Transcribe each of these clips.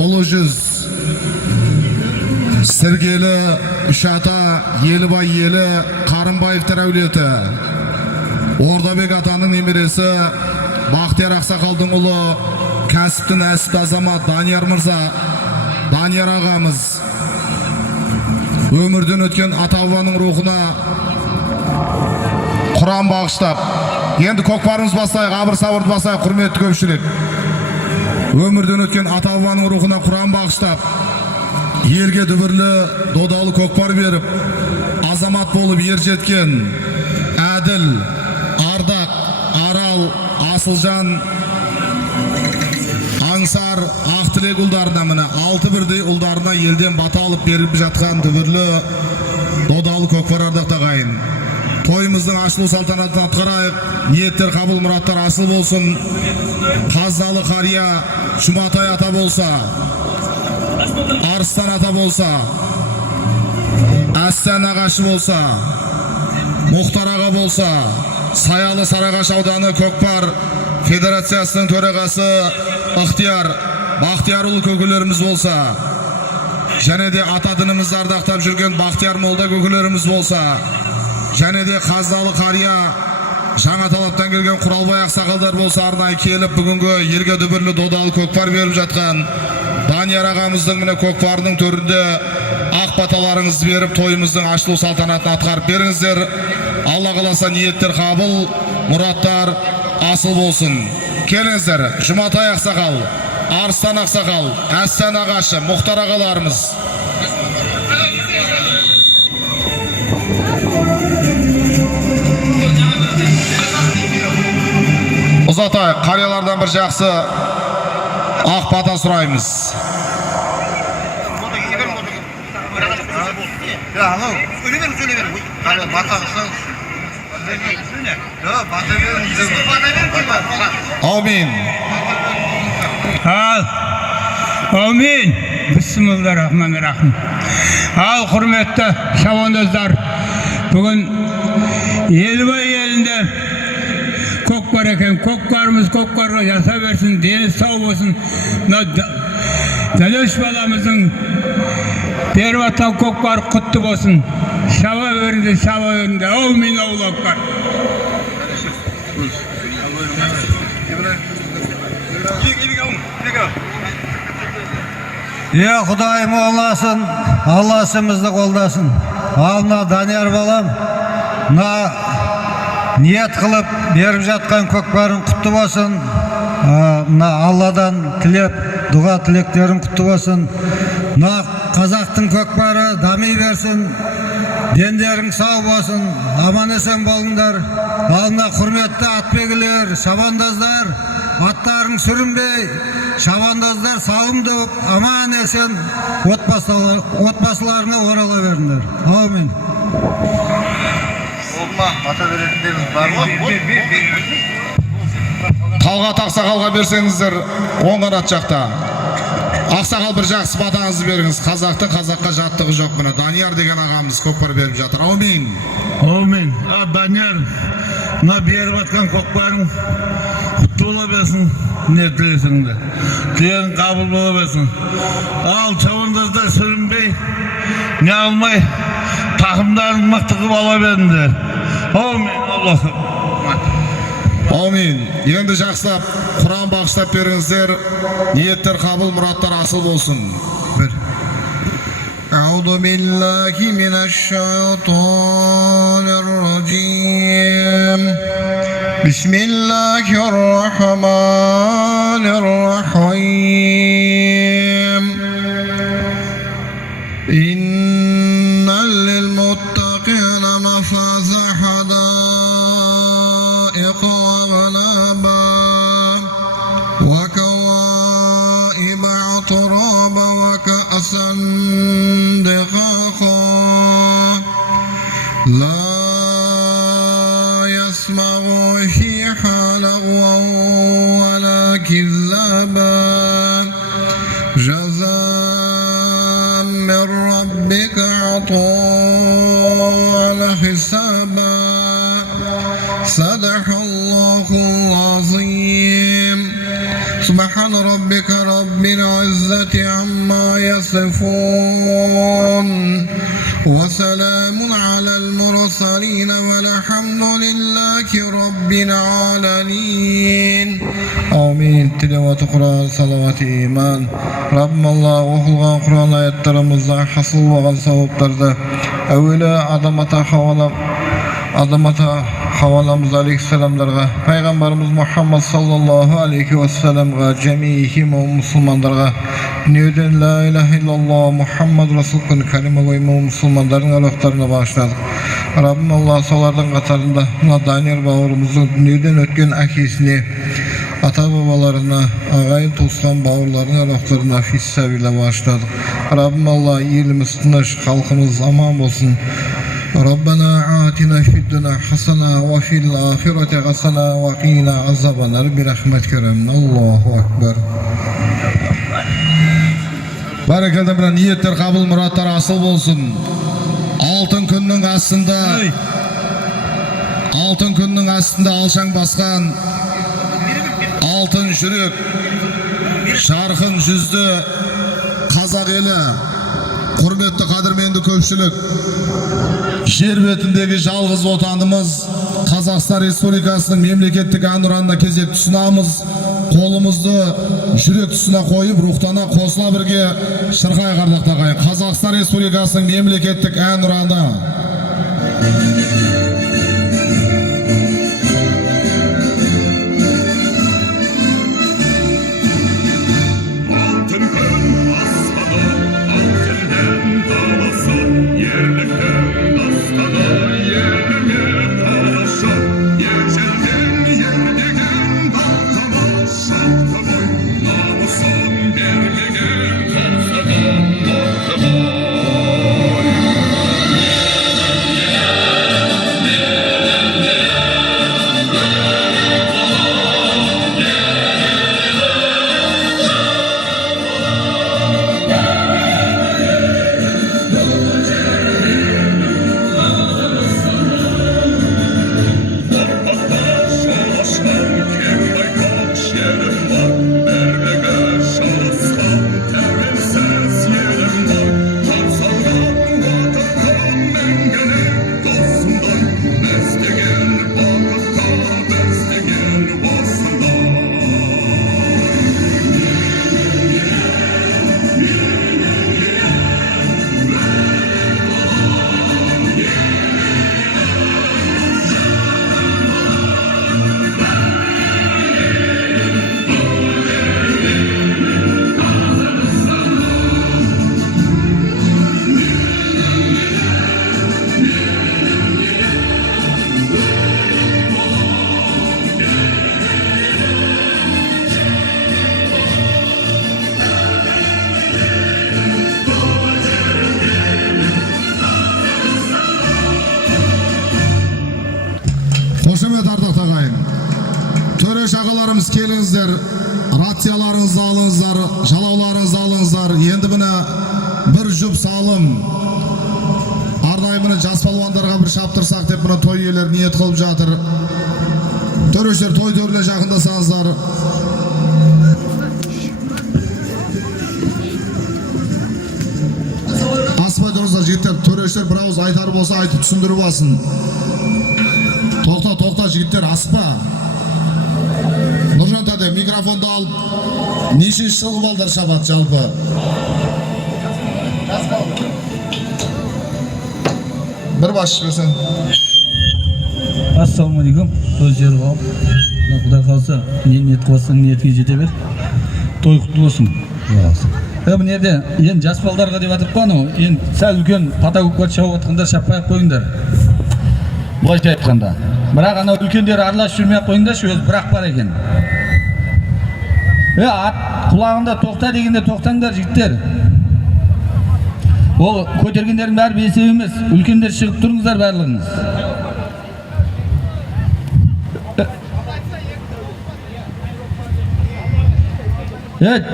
Ұлы жүз Сіргелі, Үшата, Елібай елі, Қарымбаевтар әулеті, Ордабек атаның немересі, Бақтияр Ақсақалдың ұлы, кәсіптің әсіпті азамат Данияр мырза, Данияр ағамыз, өмірден өткен ата-бабаның рухына Құран бағыштап, енді көкпарымыз басайық, абыр-сабырды басайық, құрметті көпшілік. Өмірден өткен ата-бабаның рухына Құран бағыштап, елге дүбірлі додалы көкпар беріп, азамат болып ер жеткен Әділ, Ардақ, Арал, Асылжан, Аңсар, Ақтілек ұлдарына міне 6 бірдей ұлдарына елден бата алып беріліп жатқан дүбірлі додалы көкпар ардақтағайын. Тойымыздың ашылу салтанатын атқарайық, ниеттер қабыл, мұраттар асыл болсын. Қазалы қария Жұматай ата болса, Арыстан ата болса, Әстен ағашы болса, Мұхтар аға болса, Саялы Сарыағаш ауданы көкпар федерациясының төрағасы Бақтиярұлы көкелеріміз болса, және де ата дінімізді ардақтап жүрген Бақтияр молда көкелеріміз болса, және де Қазалы қария жаңа талаптан келген Құралбай ақсақалдар болса, арнайы келіп бүгінгі елге дүбірлі додалы көкпар беріп жатқан Данияр ағамыздың міне көкпарының төрінде ақ баталарыңызды беріп, тойымыздың ашылу салтанатын атқарып беріңіздер. Алла қаласа ниеттер қабыл, мұраттар асыл болсын. Келіңіздер, Жұматай ақсақал, Арыстан ақсақал, Әстен ағашы, Мұхтар ағаларымыз. Ұзатай, қариялардан бір жақсы ақ бата сұраймыз. Аумин. Аумин. Бисмиллахир-рахманир-рахим. Ал құрметті шабандоздар, бүгін Елібай елінде көкпар екен. Көкпарымыз көкпарға жаса берсін, дені сау болсын. Дәлеш баламыздың беріп атқан көкпар құтты болсын. Шаба өрінде, аумин аулақпар. Ya Kudayım olasın, Allah işimizni qo'ldasin. Alna Daniyar balam, na niyet kılıp berip жатқан көкбарың құтты болсын. Na Allah'dan tilep, dua tileklerim құтты болсын. Na Қазақтың көкбары дами берсін. Дендерің сау болсын, аман есен болыңдар. Ална құрметті атбегілер, шабандоздар, аттарың сүрінбей, шабандоздар сауымды аман есен отбасыларына орала беріңдер. Амин. Талға тақсақалға берсеңіздер, оң қанат жақта. Ақсақал бір жақсы батаңызды беріңіз. Қазақты қазаққа жаттығы жоқ мұны. Данияр деген ағамыз көкпар беріп жатыр. Аумин. Amin. Daniyar, na berip atkan көкпарың құтты бола берсін, не тілесің де. Тілерің қабыл бола берсін. Ал чабандоздар сүрінбей, не алмай, тақымдарын мықты қылып ала беріңдер. Амин. Аллах. Аумин. Енді жақсылап, Құран бағыштап беріңіздер. Ниеттер қабыл, мұраттар асыл болсын. أعوذ بالله من الشيطان الرجيم بسم الله الرحمن الرحيم إن للمتقين مفازا حدائق وغنابا وكواعب عطرابا وكأسا دقاقا لا يسمعوا فيها لغوا ولا كذابا جزاء من ربك عطاء حسابا صدق الله العظيم سبحان ربك رب العزة عما يصفون وسلام على المرسلين والحمد لله رب العالمين آمين. تلاوة Kur'an, salavat iman. Rabbim Allah okulan Kur'an ayetlerimizden hasıl olan sevaplarda evvela adamata havalamız aleyhisselamlarga, Peygamberimiz Muhammed sallallahu aleyhi ve sellem'ga, cemiyihim o musulmanlarga, niyeden la ilahe illallah Muhammed Resulkün kalime koyma o musulmanların alaklarına bağışladık. Rabbim Allah solardan katarında Daniyar bağırımızın niyeden ötken akisini, ata babalarına, ağayın toskan bağırlarına alaklarına fissabiyle bağışladık. Rabbim Allah iyilimiz tınış, halkımız aman olsun. ربنا آتنا في الدنيا حسنة وفي الآخرة حسنة وقنا عذاب النار برحمتك الله أكبر. Бәрекелді бір ниеттер қабыл, мұраттар асыл болсын. Алтын күннің астында алшаң басқан алтын жүрек, жарқын жүзді қазақ елі, құрметті қадірменді көпшілік, жер бетіндегі жалғыз отанымыз Қазақстан Республикасының мемлекеттік әнұранына кезек тұсынамыз. Қолымызды жүрек тұсына қойып, рухтана қосыла бірге шырқай қардақтағайын. Қазақстан Республикасының мемлекеттік әнұраны. Қошемет ардақ тағайын. Төре шағаларымыз келіңіздер, рацияларыңызды алыңыздар, жалауларыңызды алыңыздар. Енді міне бір жұп салым. Арнайы міне жас палуандарға бір шаптырсақ деп міне той иелері ниет қылып жатыр. Төрешер той төріне жақындасаңыздар. Аспай тұрыңыздар жігіттер, төрешер бір ауыз айтар болса айтып түсіндіріп алсын. Тоқта жігіттер, аспа. Нұржан тәде, микрофонды алып, нешінші жылғы балдар шабат жалпы? Бір баш берсең. Ассалаумағалейкум. Сөз жері қалып, Құдай қалса, ниет қылсаң ниетке жете бер. Той құтты болсын. Бұл жерде енді жас балдарға деп атып қойған, енді сәл үлкен патагогқа шауып атқандар шаппай-ақ қойыңдар. Былайша айтқанда. Бірақ анау үлкендер араласып жүрмей-ақ қойыңдаршы, өзі бірақ бар екен. Ат құлағында тоқта дегенде тоқтаңдар жігіттер. Ол көтергендердің бәрі бесеп емес, үлкендер шығып тұрыңыздар барлығыңыз.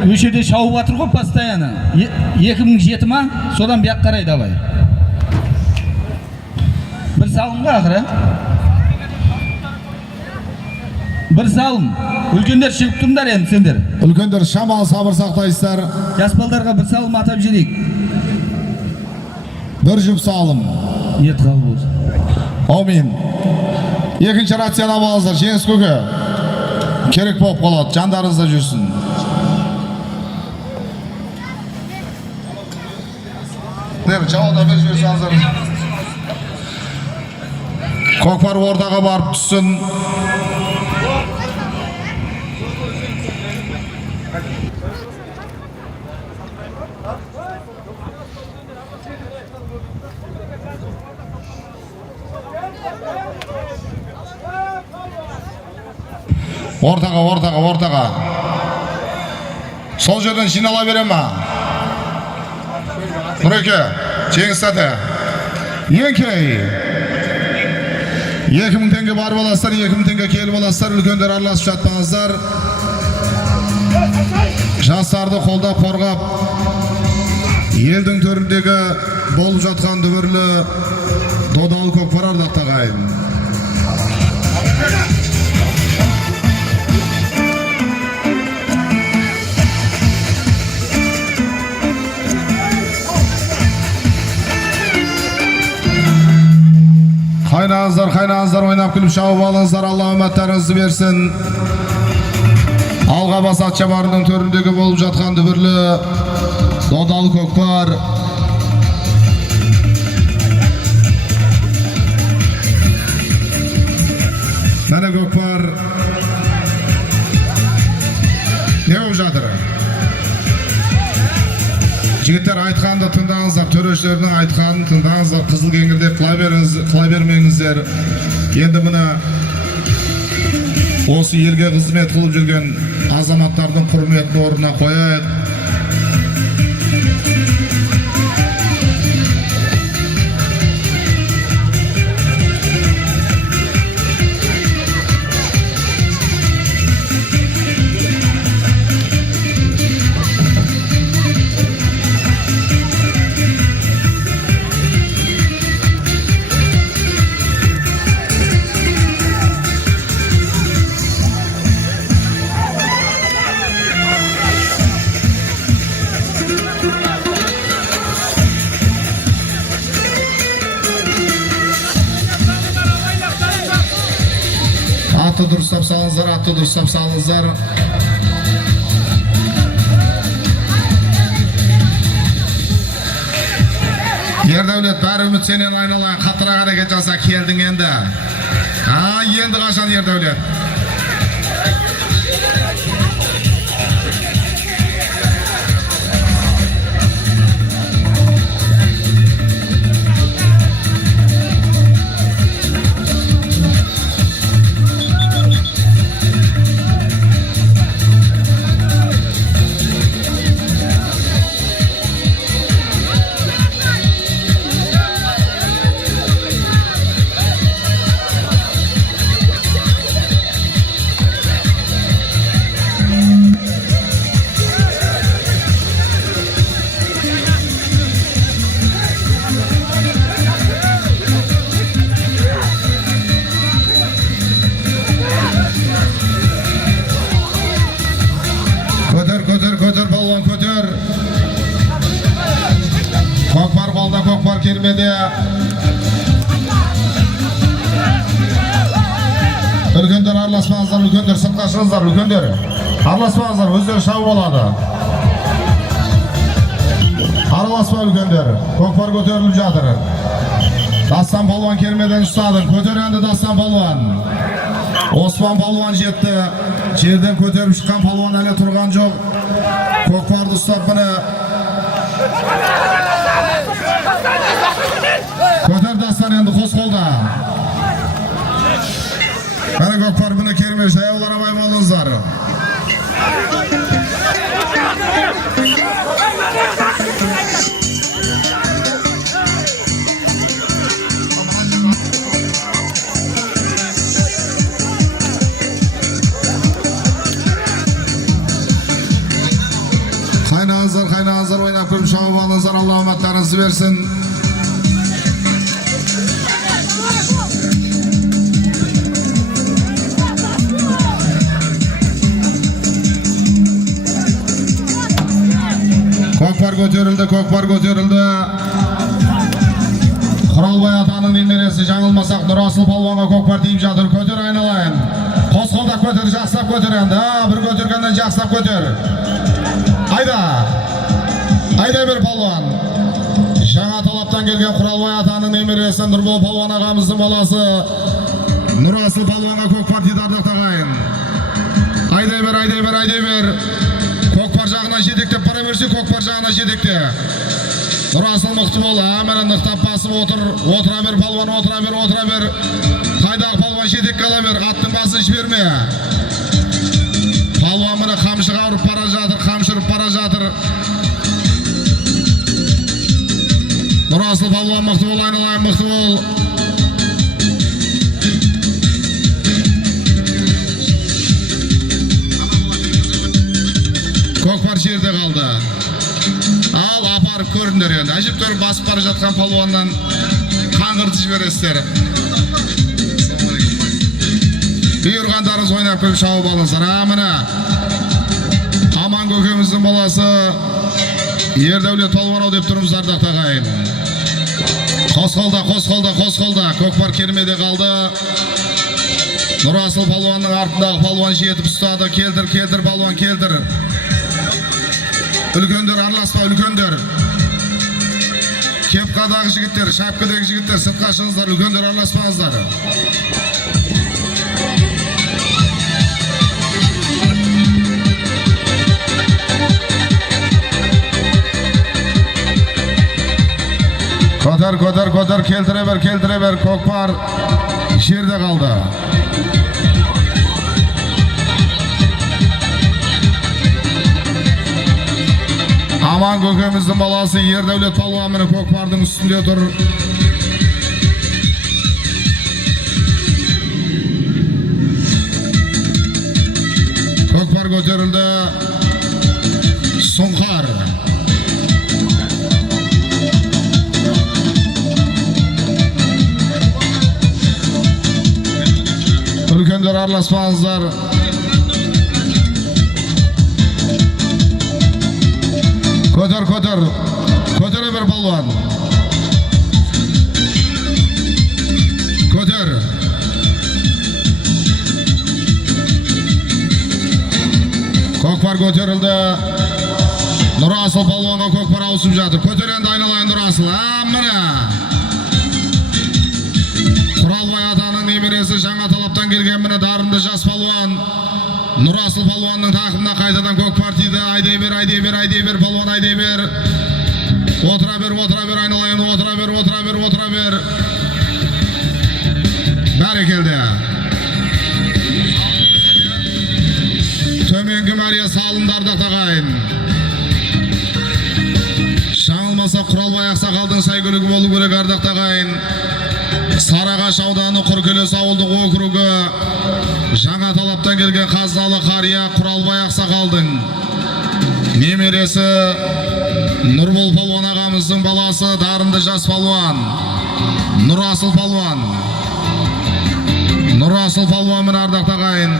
Өшеде шауып атыр ғой постоянно. 2007 ма? Содан бияқ қарай давай. Бір салымға ақыры. Бір салым. Үлкендер шығып тұрыңдар енді сендер. Үлкендер шамалы сабыр сақтайсыздар. Жас балдарға бір салым атап жіберейік. Бір жұп салым. Ниет қабыл болсын. Аумин. Екінші рацияны алыңыздар, жеңіс көке. Керек болып қалады, жандарыңызда жүрсін. Жауада бір жіберсеңіздер. Көкпар ортаға барып түссін. Ортаға. Сол жерден жинала бере ма? Нұреке, жеңіс сәті. Еңкей. 2000 теңге бар боласыздар, 2000 теңге келіп боласыздар, үлкендер араласып жатпаңыздар. Жастарды қолдап қорғап, елдің төріндегі болып жатқан дүбірлі додалы көкпар ардақ тағайын. Қайнаңыздар, ойнап күліп шауып алыңыздар, Алла үміттәріңізді берсін. Алға бас Атшабарының төріндегі болып жатқан дүбірлі додалы көкпар. Мәне көкпар не болып жатыр? Жігіттер айтқанды тыңдаңыздар, төрешілердің айтқанын тыңдаңыздар, қызыл кеңірдек қыла бермеңіздер. Енді мына осы елге қызмет қылып жүрген азаматтардың құрметін орнына қояйық. Atı dұрыстап салыңыздар. Ердәулет, бәрі үміт сенен айналайын, қаттырақ әрекет жаса келдің енді. Енді қашан Ердәулет? Үлкендер араласпаңыздар, үлкендер сыртқа шығыңыздар, үлкендер. Араласпаңыздар, өздері шау болады. Араласпа үлкендер. Көкпар көтеріліп жатыр. Дастан палуан кермеден ұстады. Көтеренді Дастан палуан. Осман палуан жетті. Жерден көтеріп шыққан палуан әлі тұрған жоқ. Көкпарды ұстап міне. Көтер Дастан енді қос қолда. Мәне көкпар бұны кермей жаяулар абай болыңыздар. Қайнағыздар ойнап көріп шауып алыңыздар, Алла оматтарыңызды берсін. Көкпар көтерілді. Құралбай атаның немересі жаңылмасақ Нұрасыл палуанға көкпар тиіп жатыр. Көтер айналайын. Қос қолда көтер, жақсылап көтер енді. Бір көтергеннен жақсылап көтер. Айда бер палуан. Жаңа талаптан келген Құралбай атаның немересі Нұрбол палуан ағамыздың баласы Нұрасыл палуанға көкпар тиді ардақтағайын. Айдай бер. Көкпар жағына жетектеп бара берсе, көкпар жағына жетекте. Нұрасыл мықты бол, әмірі нықтап басып отыра бер палуан, отыра бер. Қайдағы палуан жетекке ала бер, аттың басын жіберме. Палуан мені қамшыға ұрып бара жатыр. Нұрасыл палуан мықты бол, айналайын мықты бол. Көкпар жерде қалды. Ал апарып көріндер енді. Әжептәуір басып бара жатқан палуаннан қаңғыртып жібересіздер. Бұйырғандарыңыз ойнап көріп шауып алыңыздар. Міне Аман көкеміздің баласы Ердәулет палуан деп тұрмыз ардақтағайын. Қос қолда. Көкпар кермеде қалды. Нұрасыл палуанның артындағы палуан жетіп ұстады. Келдір палуан, келдір. Үлкендер араласпа, үлкендер. Кепкадағы жігіттер, шапкадегі жігіттер, сыртқа шығыңыздар, үлкендер араласпаңыздар. Көтер, келтіре бер, көкпар жерде қалды. Аман көкеміздің баласы Ердәулет палуан міне көкпардың үстінде тұр. Көкпар көтерілді. Сұңқар. Үлкендер араласпаңыздар. Көтере бер палуан. Көтер. Көкпар көтерілді. Нұрасыл палуанға көкпар ауысып жатыр. Көтер енді айналайын Нұрасыл. Міне. Құралбай атаның немересі жаңа талаптан келген міне дарынды жас палуан. Нұрасыл палуанның тақымына қайтадан көкпар тиді. Айдай бер палуан, айдай бер. Отыра бер айналайын, отыра бер. Бәрекелді. Төменгі Мария салымдарды тағайын. Жаңылмаса Құралбай ақсақалдың сәйгүлігі болу керек ардақтағайын. Сарыағаш ауданы Құркелес ауылдық округі жаңа талаптан келген қазалы қария Құралбай ақсақалдың немересі Нұрбол палуан ағамыздың баласы дарынды жас палуан Нұрасыл палуан. Нұрасыл палуан міне ардақтағайын.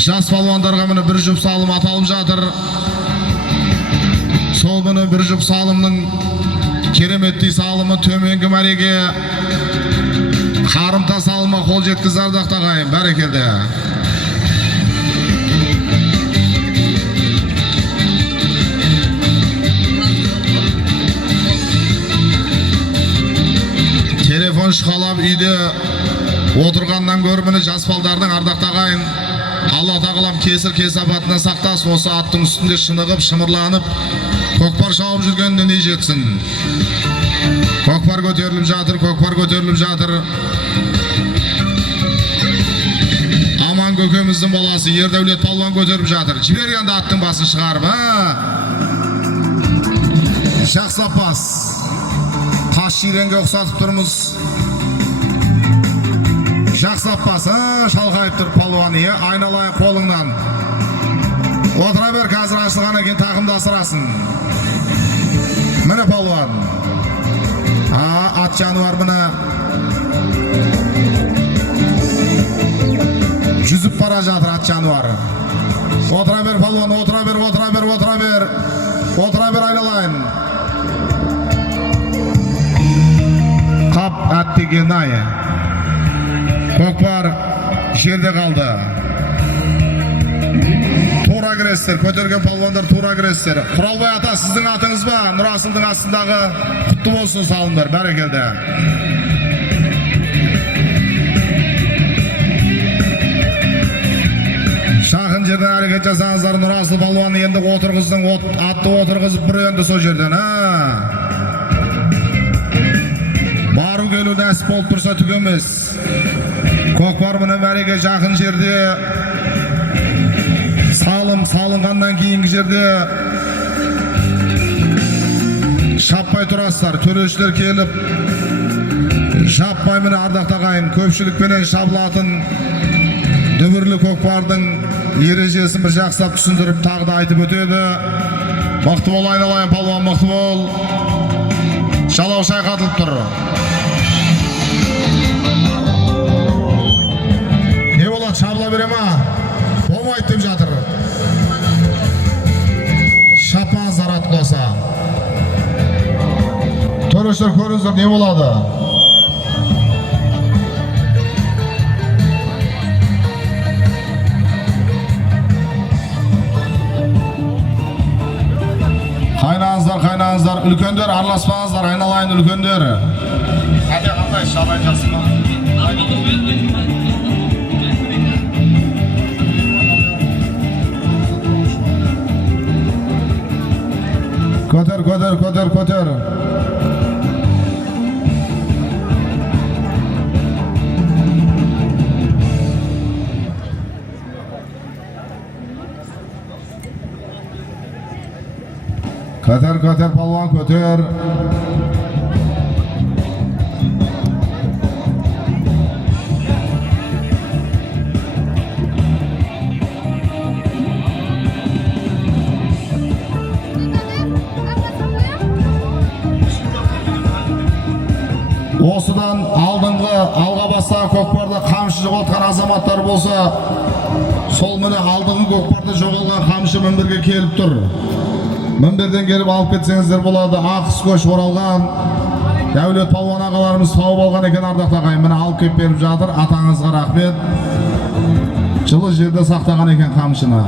Жас палуандарға міне бір жұп салым аталып жатыр. Сол міне бір жұп салымның кереметтей салымы төменгі мәреге Қарымта салыма қол жеткізді ардақты ағайын, бәрекелді. Телефон шқалап үйде отырғаннан көрмені жас балдардың ардақты ағайын. Алла тағалам кесір кесапатына сақтасын, осы аттың үстінде шынығып, шымырланып, көкпар шауып жүргеніне не жетсін. Көкпар көтеріліп жатыр, көкпар көтеріліп жатыр. Аман көкеміздің баласы Ердәулет палуан көтеріп жатыр. Жібергенде аттың басын шығарып, жақсап бас. Тас жиренге ұқсатып тұрмыз. Жақсап бас, шалқайып тұр палуан, айналайын қолыңнан. Отыра бер, қазір ашылған екен, тақымды асырасын. Міне палуан. Ат жануар міне. Жүзіп бара жатыр ат жануары. Отыра бер палуан, отыра бер, отыра бер, отыра бер. Отыра бер, айналайын. Қап әттеген айы. Көкпар жерде қалды. Тура кіресіздер, көтерген палуандар тура кіресіздер. Құралбай ата, сіздің атыңыз ба? Нұрасылдың астындағы құтты болсын салындар, бәрекелді. Шақын жерден әрекет жасаңыздар. Нұрасыл палуаны енді отырғыздың, атты отырғызып бір енді сол жерден. Бару келу нәсіп болып тұрса түгемес. Көкпар мұны мәреге жақын жерде, салынғаннан кейінгі жерде шаппай тұрасыздар. Төрешілер келіп, шаппай міне ардақты ағайын, көпшілікпенен шабылатын дүбірлі көкпардың ережесін бір жақсап түсіндіріп тағы да айтып өтеді. Мықты бол, айналайын палуан, мықты бол. Жалау шайқатылып тұр. Не болады, шабыла бере ма? Болмайды деп жатыр. Шаппаңыздар ат құласа. Төрешілер көріңіздер, не болады? Қайнаңыздар, үлкендер, араласпаңыздар, айналайын үлкендер. Қате қандай шабай жасын ма? Көтер. Көтер, палуан, көтер. Осыдан алға бастағы көкпарда қамшы жоғалтқан азаматтар болса, сол міне алдыңғы көкпарда жоғалған қамшы мінберге келіп тұр. Мінберден келіп алып кетсеңіздер болады. Ақыс көш оралған Дәулет палуан ағаларымыз тауып алған екен ардақты ағайын. Міне алып кеп беріп жатыр. Атаңызға рахмет. Жылы жерде сақтаған екен қамшыны.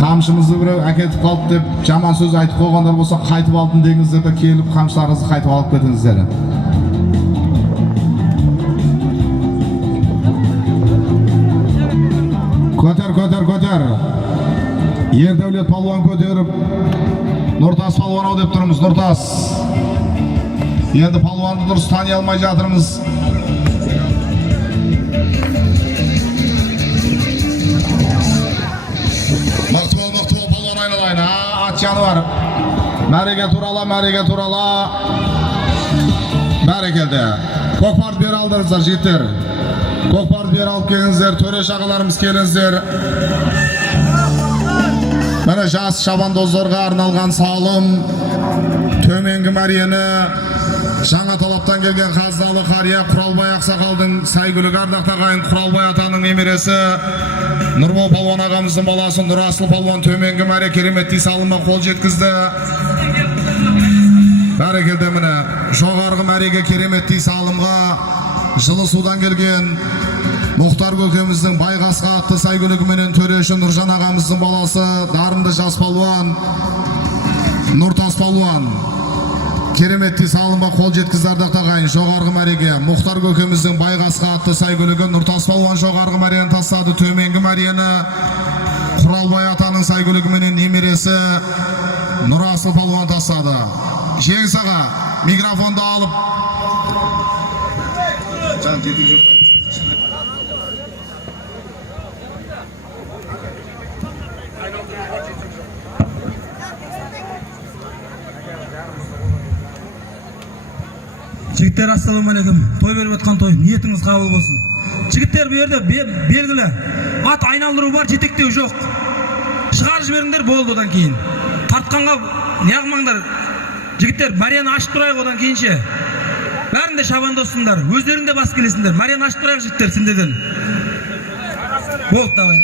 Қамшымызды біреу әкетіп қалды деп жаман сөз айтып қойғандар болса, қайтып алдым деңіздер де келіп қамшыларыңызды қайтып алып кетіңіздер. Көтер. Ердәулет палуан көтеріп, Нұртас палуан ау деп тұрмыз, Нұртас. Енді палуанды дұрыс тани алмай жатырмыз. Мықты бол, палуан айналайын. Ат жануар. Мәреге турала. Бәрекелді. Көкпарды бері алдырыңыздар, жігіттер. Көкпарды бері алып келіңіздер, төреш ағаларымыз келіңіздер. Міне жас шабандоздарға арналған салым, төменгі мәрені, жаңа талаптан келген Қаздалы қария Құралбай ақсақалдың сәйгүлік ардақты ағайын Құралбай атаның немересі, Нұрбол палуан ағамыздың баласы Нұрасыл палуан төменгі мәре кереметтей салыма қол жеткізді. Barakelde mine жоғарғы мәреге кереметті салымға жылы судан келген Мұхтар көкеміздің байғасқа атты сәйгүлігіменен төреші Нұржан ағамыздың баласы дарынды жас палуан Нұртас палуан кереметті салымға қол жеткізді ардақтағайын. Жоғарғы мәреге Мұхтар көкеміздің байғасқа атты сәйгүлігі Нұртас палуан жоғарғы мәрені тастады. Төменгі мәрені Құралбай атаның сәйгүлігіменен немересі Нұрасыл палуан тастады. Жеңіс аға микрофонды алып Жігіттер, ассалаумағалейкум. Той беріп отқан той, ниетіңіз қабыл болсын. Жігіттер, бұл жерде белгілі ат айналдыру бар, жетектеу жоқ. Шығарып жіберіңдер, болды одан кейін. Тартқанға неғылмаңдар. Жігіттер, марияны ашып тұрайық одан кейінше. Бәрінде шабандосыңдар, өздеріңде бас келесіңдер. Марияны ашып тұрайық жігіттер, сендерден. Болды, давай.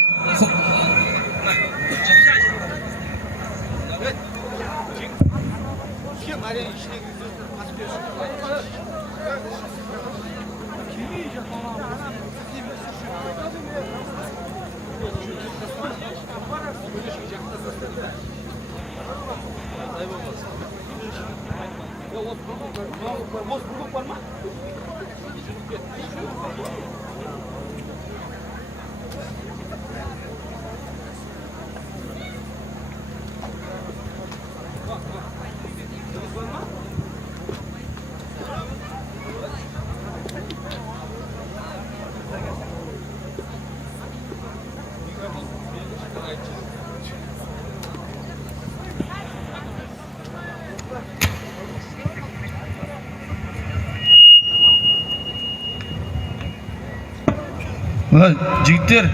Жігіттер,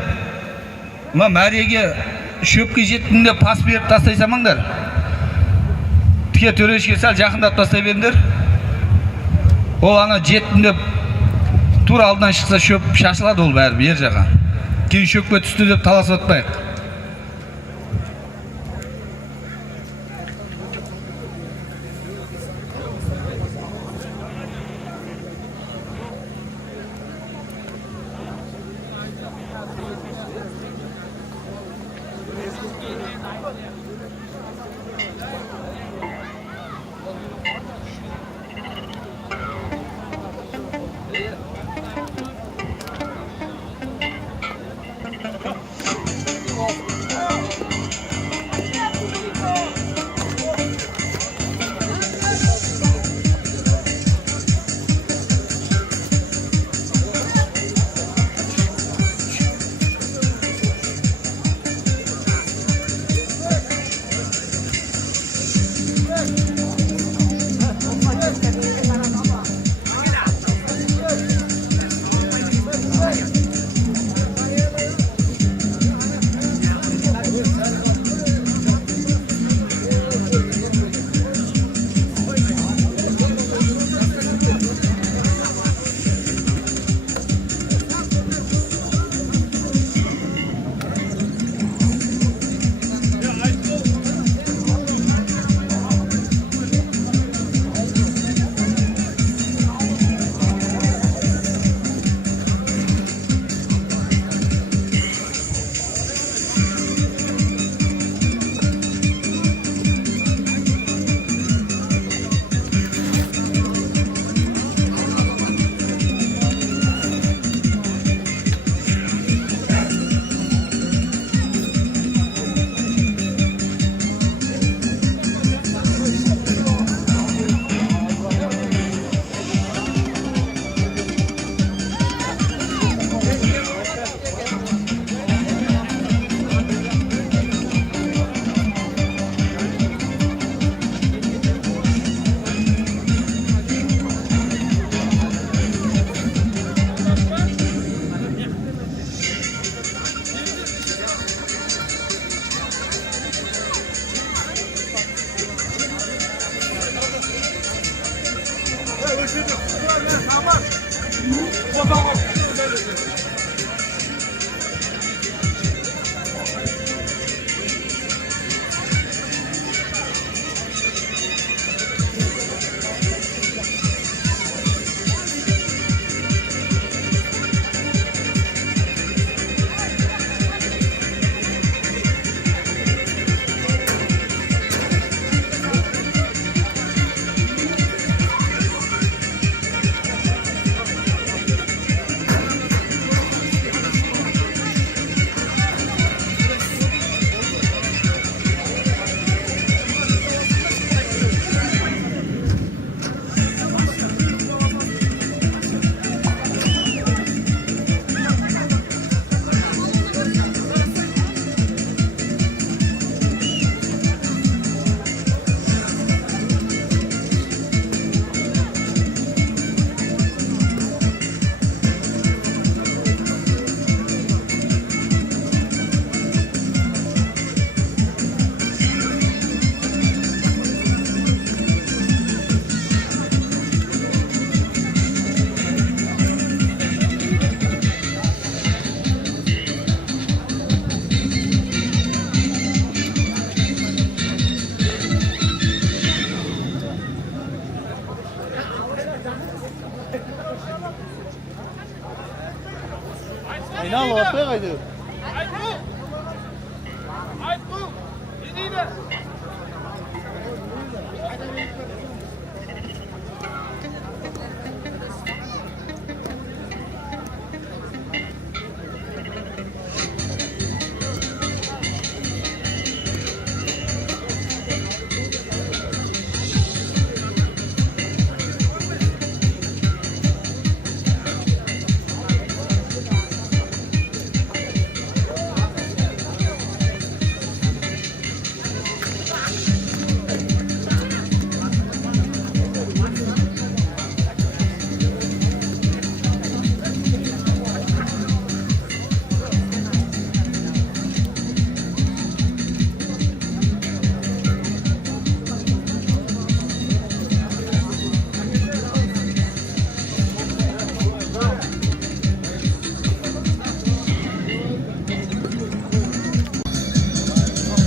мәреге шөпке жеттіңде пас беріп тастай самаңдар. Тіке төрешке сәл жақындап тастай беріңдер. Ол ана жеттіңде тура алдынан шықса шөп шашылады, ол бәрі бер жаққа. Кейін шөпке түсті деп таласып атпайық.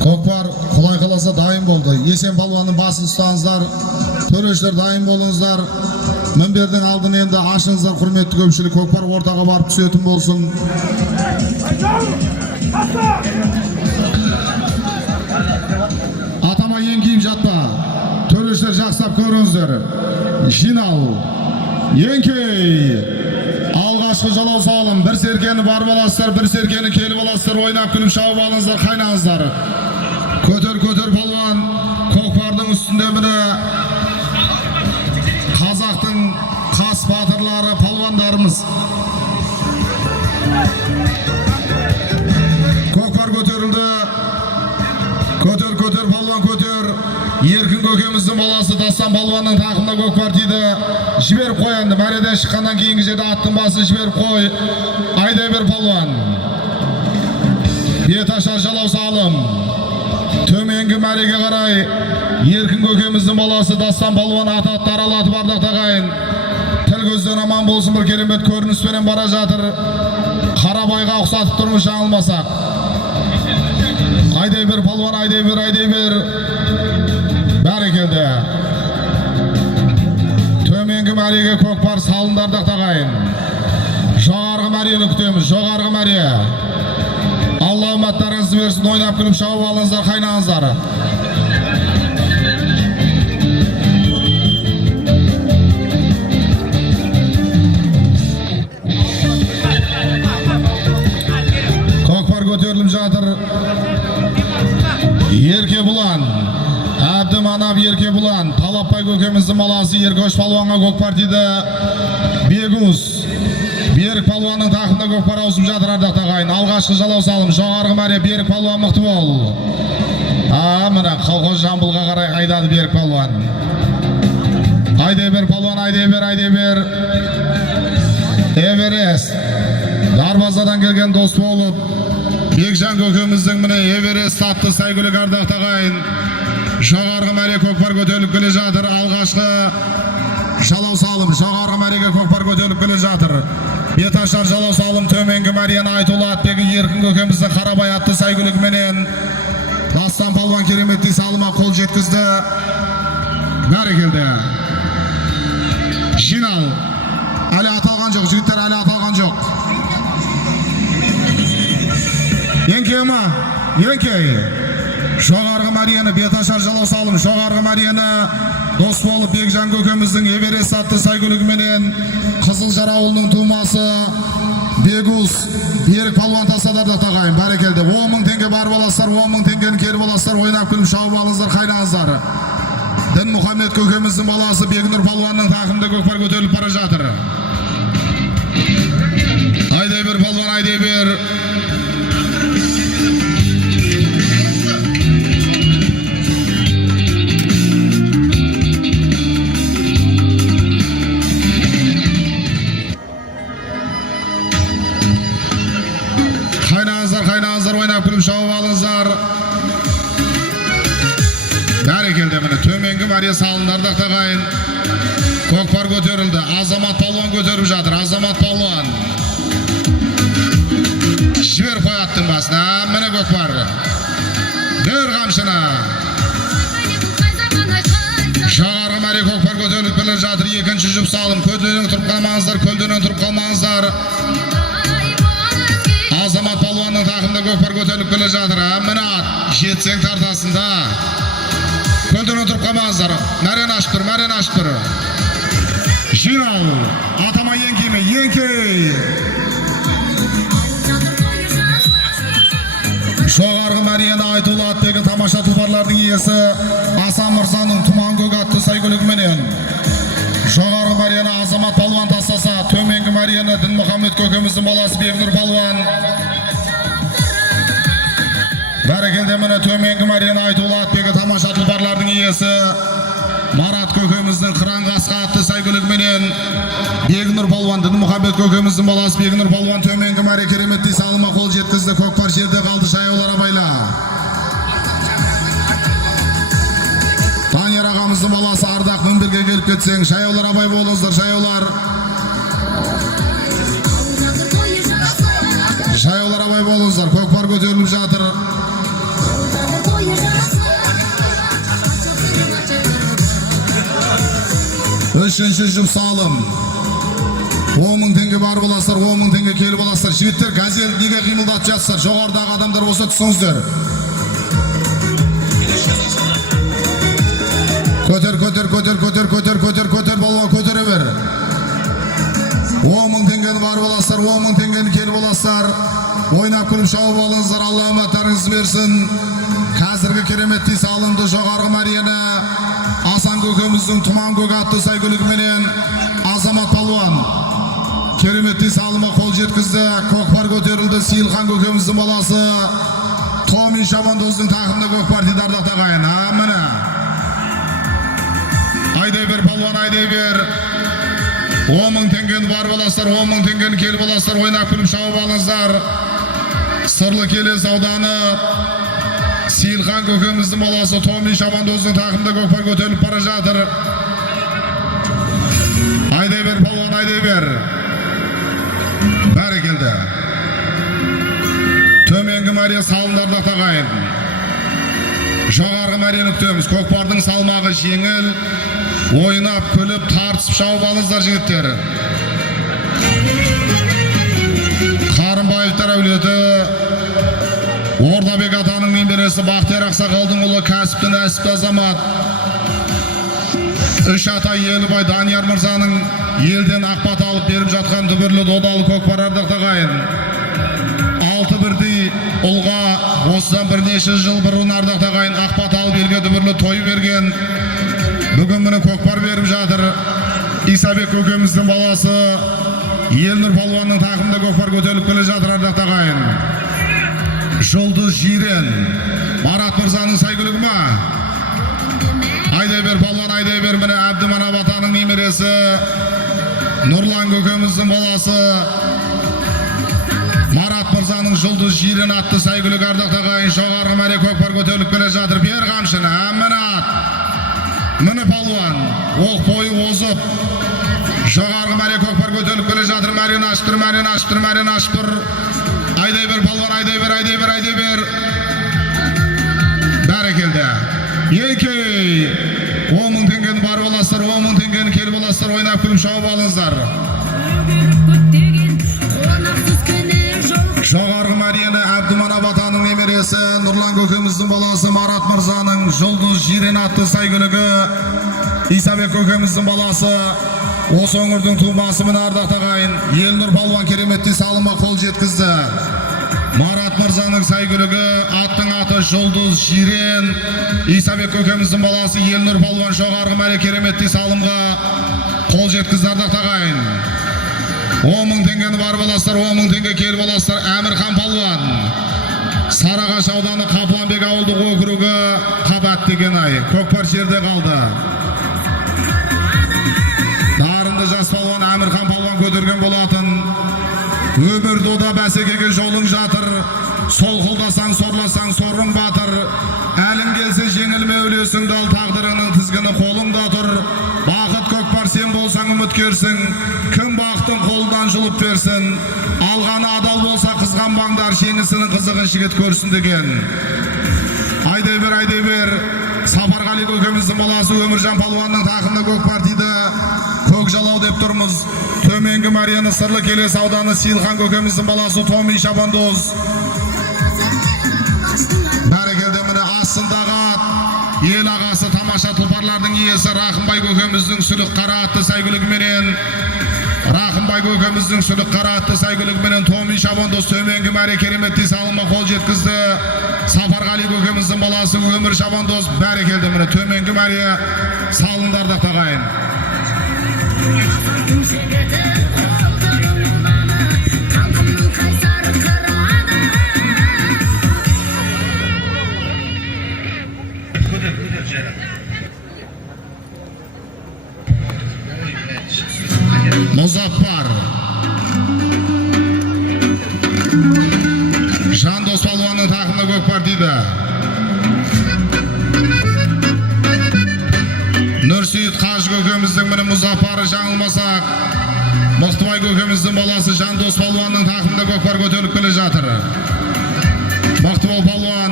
Көкпар құлай қаласа дайын болды. Есен палуанның басын ұстаңыздар. Төрешілер дайын болыңыздар. Мінбердің алдын енді ашыңыздар, құрметті көпшілік. Көкпар ортаға барып түсетін болсын. Атама еңкейіп жатпа. Төрешілер жақсап көріңіздер. Жинал. Еңкей. Алғашқы жалау салым. Бір серкені бар баласыздар, бір серкені келіп аласыздар. Ойнап күліп шауып алыңыздар, қайнаңыздар. Көтер палуан. Көкпардың үстінде міне қазақтың қас батырлары, палуандарымыз. Көкпар көтерілді. Көтер палуан, көтер. Еркін көкеміздің баласы Дастан палуанның тақымына көкпар тиді. Жіберіп қой енді. Мәреден шыққаннан кейінгі жерде аттың басын жіберіп қой. Айдай бер палуан. Беташар жалау салым. Төменгі мәреге қарай еркін көкеміздің баласы Дастан палуан ататты аралатып ардақ тағайын. Тіл көзден аман болсын, бір керемет көрініспенен бара жатыр. Қарабайға ұқсатып тұрмыз жаңылмасақ. Айдай бер палуан, айдай бер. Бәрекелді. Төменгі мәреге көкпар салынды ардақ тағайын. Жоғарғы мәрені күтеміз, жоғарғы мәре. Алла үміттарыңызды берсін, ойнап күліп шауып алыңыздар, қайнаңыздар. Көкпар көтеріліп жатыр. Ерке бұлан. Әбді манап ерке бұлан. Талапбай көкеміздің баласы Еркөш палуанға көкпар тиді. Бегус. Берік палуанның тақында көкпар ауысып жатыр ардақ тағайын. Алғашқы жалау салым. Жоғарғы мәре Берік палуан мықты бол. Мына колхоз Жамбылға қарай қайдады Берік палуан. Айдай бер палуан, айдай бер. Эверест. Дарбазадан келген дос болып. Бекжан көкеміздің міне Эверест атты сәйгүлік ардақ тағайын. Жоғарғы мәре көкпар көтеріліп келе жатыр. Алғашқы жалау салым. Жоғарғы мәреге көкпар көтеріліп келе жатыр. Беташар жалау салым. Төменгі мәрені Айтулы Атбегі еркін көкемізді Қарабай атты сәйгүлігіменен Дастан палуан кереметті салыма қол жеткізді. Бәрекелді. Жинал. Әлі аталған жоқ, жігіттер, әлі аталған жоқ. Еңкей ма? Еңкей. Жоғарғы мәрені Беташар жалау салым. Жоғарғы мәрені дос болып Бекжан көкеміздің Эверест атты сәйгүлігіменен Қызылжар ауылының тумасы Бегус Берік палуан тасадарда тағайын. Бәрекелді. 10 мың теңге бар баластар, 10 мың теңгені келіп аластар, ойнап күліп шауып алыңыздар, қайнаңыздар. Дін Мұхаммед көкеміздің баласы Бегнұр палуанның тақымында көкпар көтеріліп бара жатыр. Айдай бер палуан, айдай бер. Қайнаңыздар, ойнап күліп шауып алыңыздар. Бәрекелді міне төменгі мәре салынды ардақ тағайын. Көкпар көтерілді. Азамат палуан келе жатыр. Міне ат, жетсең тартасында. Көлден отырып қалмаңыздар. Мәрен ашып тұр, мәрен ашып тұр. Жинал, атама еңкейме, еңкей. Жоғарғы мәрені Айтулы аттегі тамаша тұлпарлардың иесі Асан Мырзаның Тұман көк атты сәйгүлігіменен. Жоғарғы мәрені Азамат Палуан тастаса, төменгі мәрені Дінмұхаммед көкеміздің баласы Бегнұр Палуан. Бәрекелде міне төменгі мәрені Айтулы аттегі тамаша тұлпарлардың иесі Марат көкеміздің Қыран-Қасқа атты сәйгүлігіменен Бегнұр Палуан, Дінмұхаммед көкеміздің баласы Бегнұр Палуан төменгі мәре кереметті салыма қол жеткізді. Көкпар жерде қалды, шаяулар абайла. Танер ағамыздың баласы Ардақ мінберге келіп кетсең, шаяулар абай болыңыздар, шаяулар. Шаяулар абай болыңыздар, көкпар көтеріліп жатыр. Үшінші жұп салым. 10.000 теңге бар боласыздар, 10.000 теңге келіп боласыздар. Жігіттер, газел неге қимылдатып жатсыздар? Жоғарыдағы адамдар болса түсіңіздер. Көтер балуан, көтере бер. 10.000 теңгені бар боласыздар, 10.000 теңгені келіп боласыздар. Ойнап күліп шауып алыңыздар, Алла аматтарыңызды берсін. Қазіргі кереметті салымды жоғарғы мәрені Асан көкеміздің Тұман көк атты сәйгүлігіменен Азамат Палуан кереметті салыма қол жеткізді. Көкпар көтерілді. Сейілхан көкеміздің баласы Томи Шабандоздың тақымда көкпар дейді ардақ тағайын. Міне айдай бер палуан, айдай бер. 10.000 теңгені бар боласыздар, 10.000 теңгені келіп боласыздар. Ойнап күліп шауып алыңыздар. Сырлы Келес ауданы Сейілхан көкеміздің баласы Томи Шабандоздың тақымда көкпар көтеріліп бара жатыр. Айдай бер палуан, айдай бер. Бәрекелді. Төменгі мәре салымдарды тағайын. Жоғарғы мәрені күтеміз. Көкпардың салмағы жеңіл. Ойнап, күліп, тартысып шауып алыңыздар жігіттер. Қарымбаевтар әулеті Ордабек атаның немересі Бақтияр Ақсақалдың ұлы кәсіпті нәсіпті азамат. Үш ата Елібай Данияр Мырзаның елден ақпат алып беріп жатқан дүбірлі додалы көкпар ардақ тағайын. 6 бірдей ұлға осыдан бірнеше жыл бұрын ардақ тағайын ақпат алып елге дүбірлі той берген. Бүгін міне көкпар беріп жатыр. Исабек көкеміздің баласы Елнұр Палуанның тақымда көкпар көтеріліп келе жатыр ардақ тағайын. Жұлдыз Жирен Марат Мырзаның сәйгүлігі ма? Айдай бер палуан, айдай бер. Міне Әбдіманап атаның немересі Нұрлан көкеміздің баласы Марат Мырзаның Жұлдыз Жирен атты сәйгүлігі ардақ тағайын. Жоғарғы мәре көкпар көтеріліп келе жатыр. Бер қамшыны, міне ат. Міне палуан, оқ бойы озып. Жоғарғы мәре көкпар көтеріліп келе жатыр. Мәрен ашып тұр, мәрен ашып тұр, мәрен ашып тұр. Айдай бер палуан, айдай бер, айдай бер, айдай бер. Бәрекелді. Екей. 10.000 теңгені бар боласыздар, 10.000 теңгені келіп боласыздар. Ойнап күліп шауып алыңыздар. Жоғарғы мәрені Әбдіманап атаның немересі Нұрлан көкеміздің баласы Марат Мырзаның Жұлдыз Жирен атты сәйгүлігі. Исабек көкеміздің баласы осы өңірдің тумасы міне ардақ тағайын. Елнұр Палуан кереметті салыма қол жеткізді. Марат Мырзаның сәйгүлігі, аттың аты Жұлдыз Жирен. Исабек көкеміздің баласы Елнұр Палуан жоғарғы мәре кереметті салымға қол жеткізді ардақ тағайын. 10.000 теңгені бар боласыздар, 10.000 теңге келіп боласыздар. Әмірхан Палуан Сарағаш ауданы Қапланбек ауылдық округі Қабат деген ай. Көкпар жерде қалды. Дарынды жас палуан Әмірхан Палуан көтерген болатын. Өмір дода бәсекеге жолың жатыр. Сол қолдасаң, сорласаң, сорың батыр. Әлің келсе жеңілме өлесіңді ал, тағдырыңның тізгіні қолыңда тұр. Бақыт көкпар сен болсаң үміткерсің. Кім бақыттың қолдан жұлып берсін. Алғаны адал болса қызғанбаңдар, жеңісінің қызығын жігіт көрсін деген. Айдай бер, айдай бер. Сапарғали көкеміздің баласы Өміржан Палуанның тақымда көкпар дейді. Көк жалау деп тұрмыз. Төменгі мәрені Сырлы Келес ауданы Сейілхан көкеміздің баласы Томи Шабандоз. Тамаша тұлпарлардың иесі Рахымбай көкеміздің сүлік қара атты сәйгүлігіменен Рахымбай көкеміздің сүлік қара атты сәйгүлігіменен Томин Шабандоз төменгі мәре кереметті салыма қол жеткізді. Сапарғали көкеміздің баласы Өмір Шабандоз бәрекелді. Міне төменгі мәре салындарда тағайын. Muzaffar Жандос Палуанның тақымда көкпар дейді. Нұрсейіт Қажы көкеміздің міне Мұзаффары жаңылмасақ, Мықтыбай көкеміздің баласы Жандос Палуанның тақымда көкпар көтеріліп келе жатыр. Мықтыбай Палуан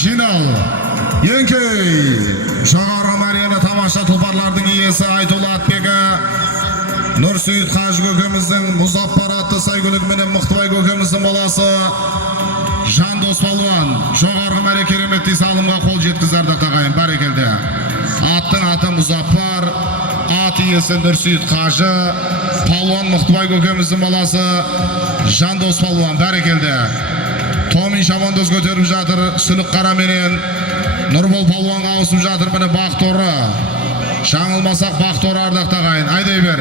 Жинал Еңкей жоғарғы мәрені тамаша тұлпарлардың иесі Айтолла Атбегі Нұрсейіт Қажы көкеміздің Мұзаффар атты сәйгүлігіменен Мықтыбай көкеміздің баласы Жандос Палуан жоғарғы мәре кереметті салымға қол жеткізді тағайын. Бәрекелді. Аттың аты Мұзаффар, ат иесі Нұрсейіт Қажы, Палуан Мықтыбай көкеміздің баласы Жандос Палуан. Бәрекелді. Томин Шабандоз көтеріп жатыр, сүлік қара менен Нұрбол Палуанға ауысып жатыр. Міне Бақторы жаңылмасақ Бақторы ардақ тағайын. Айдай бер.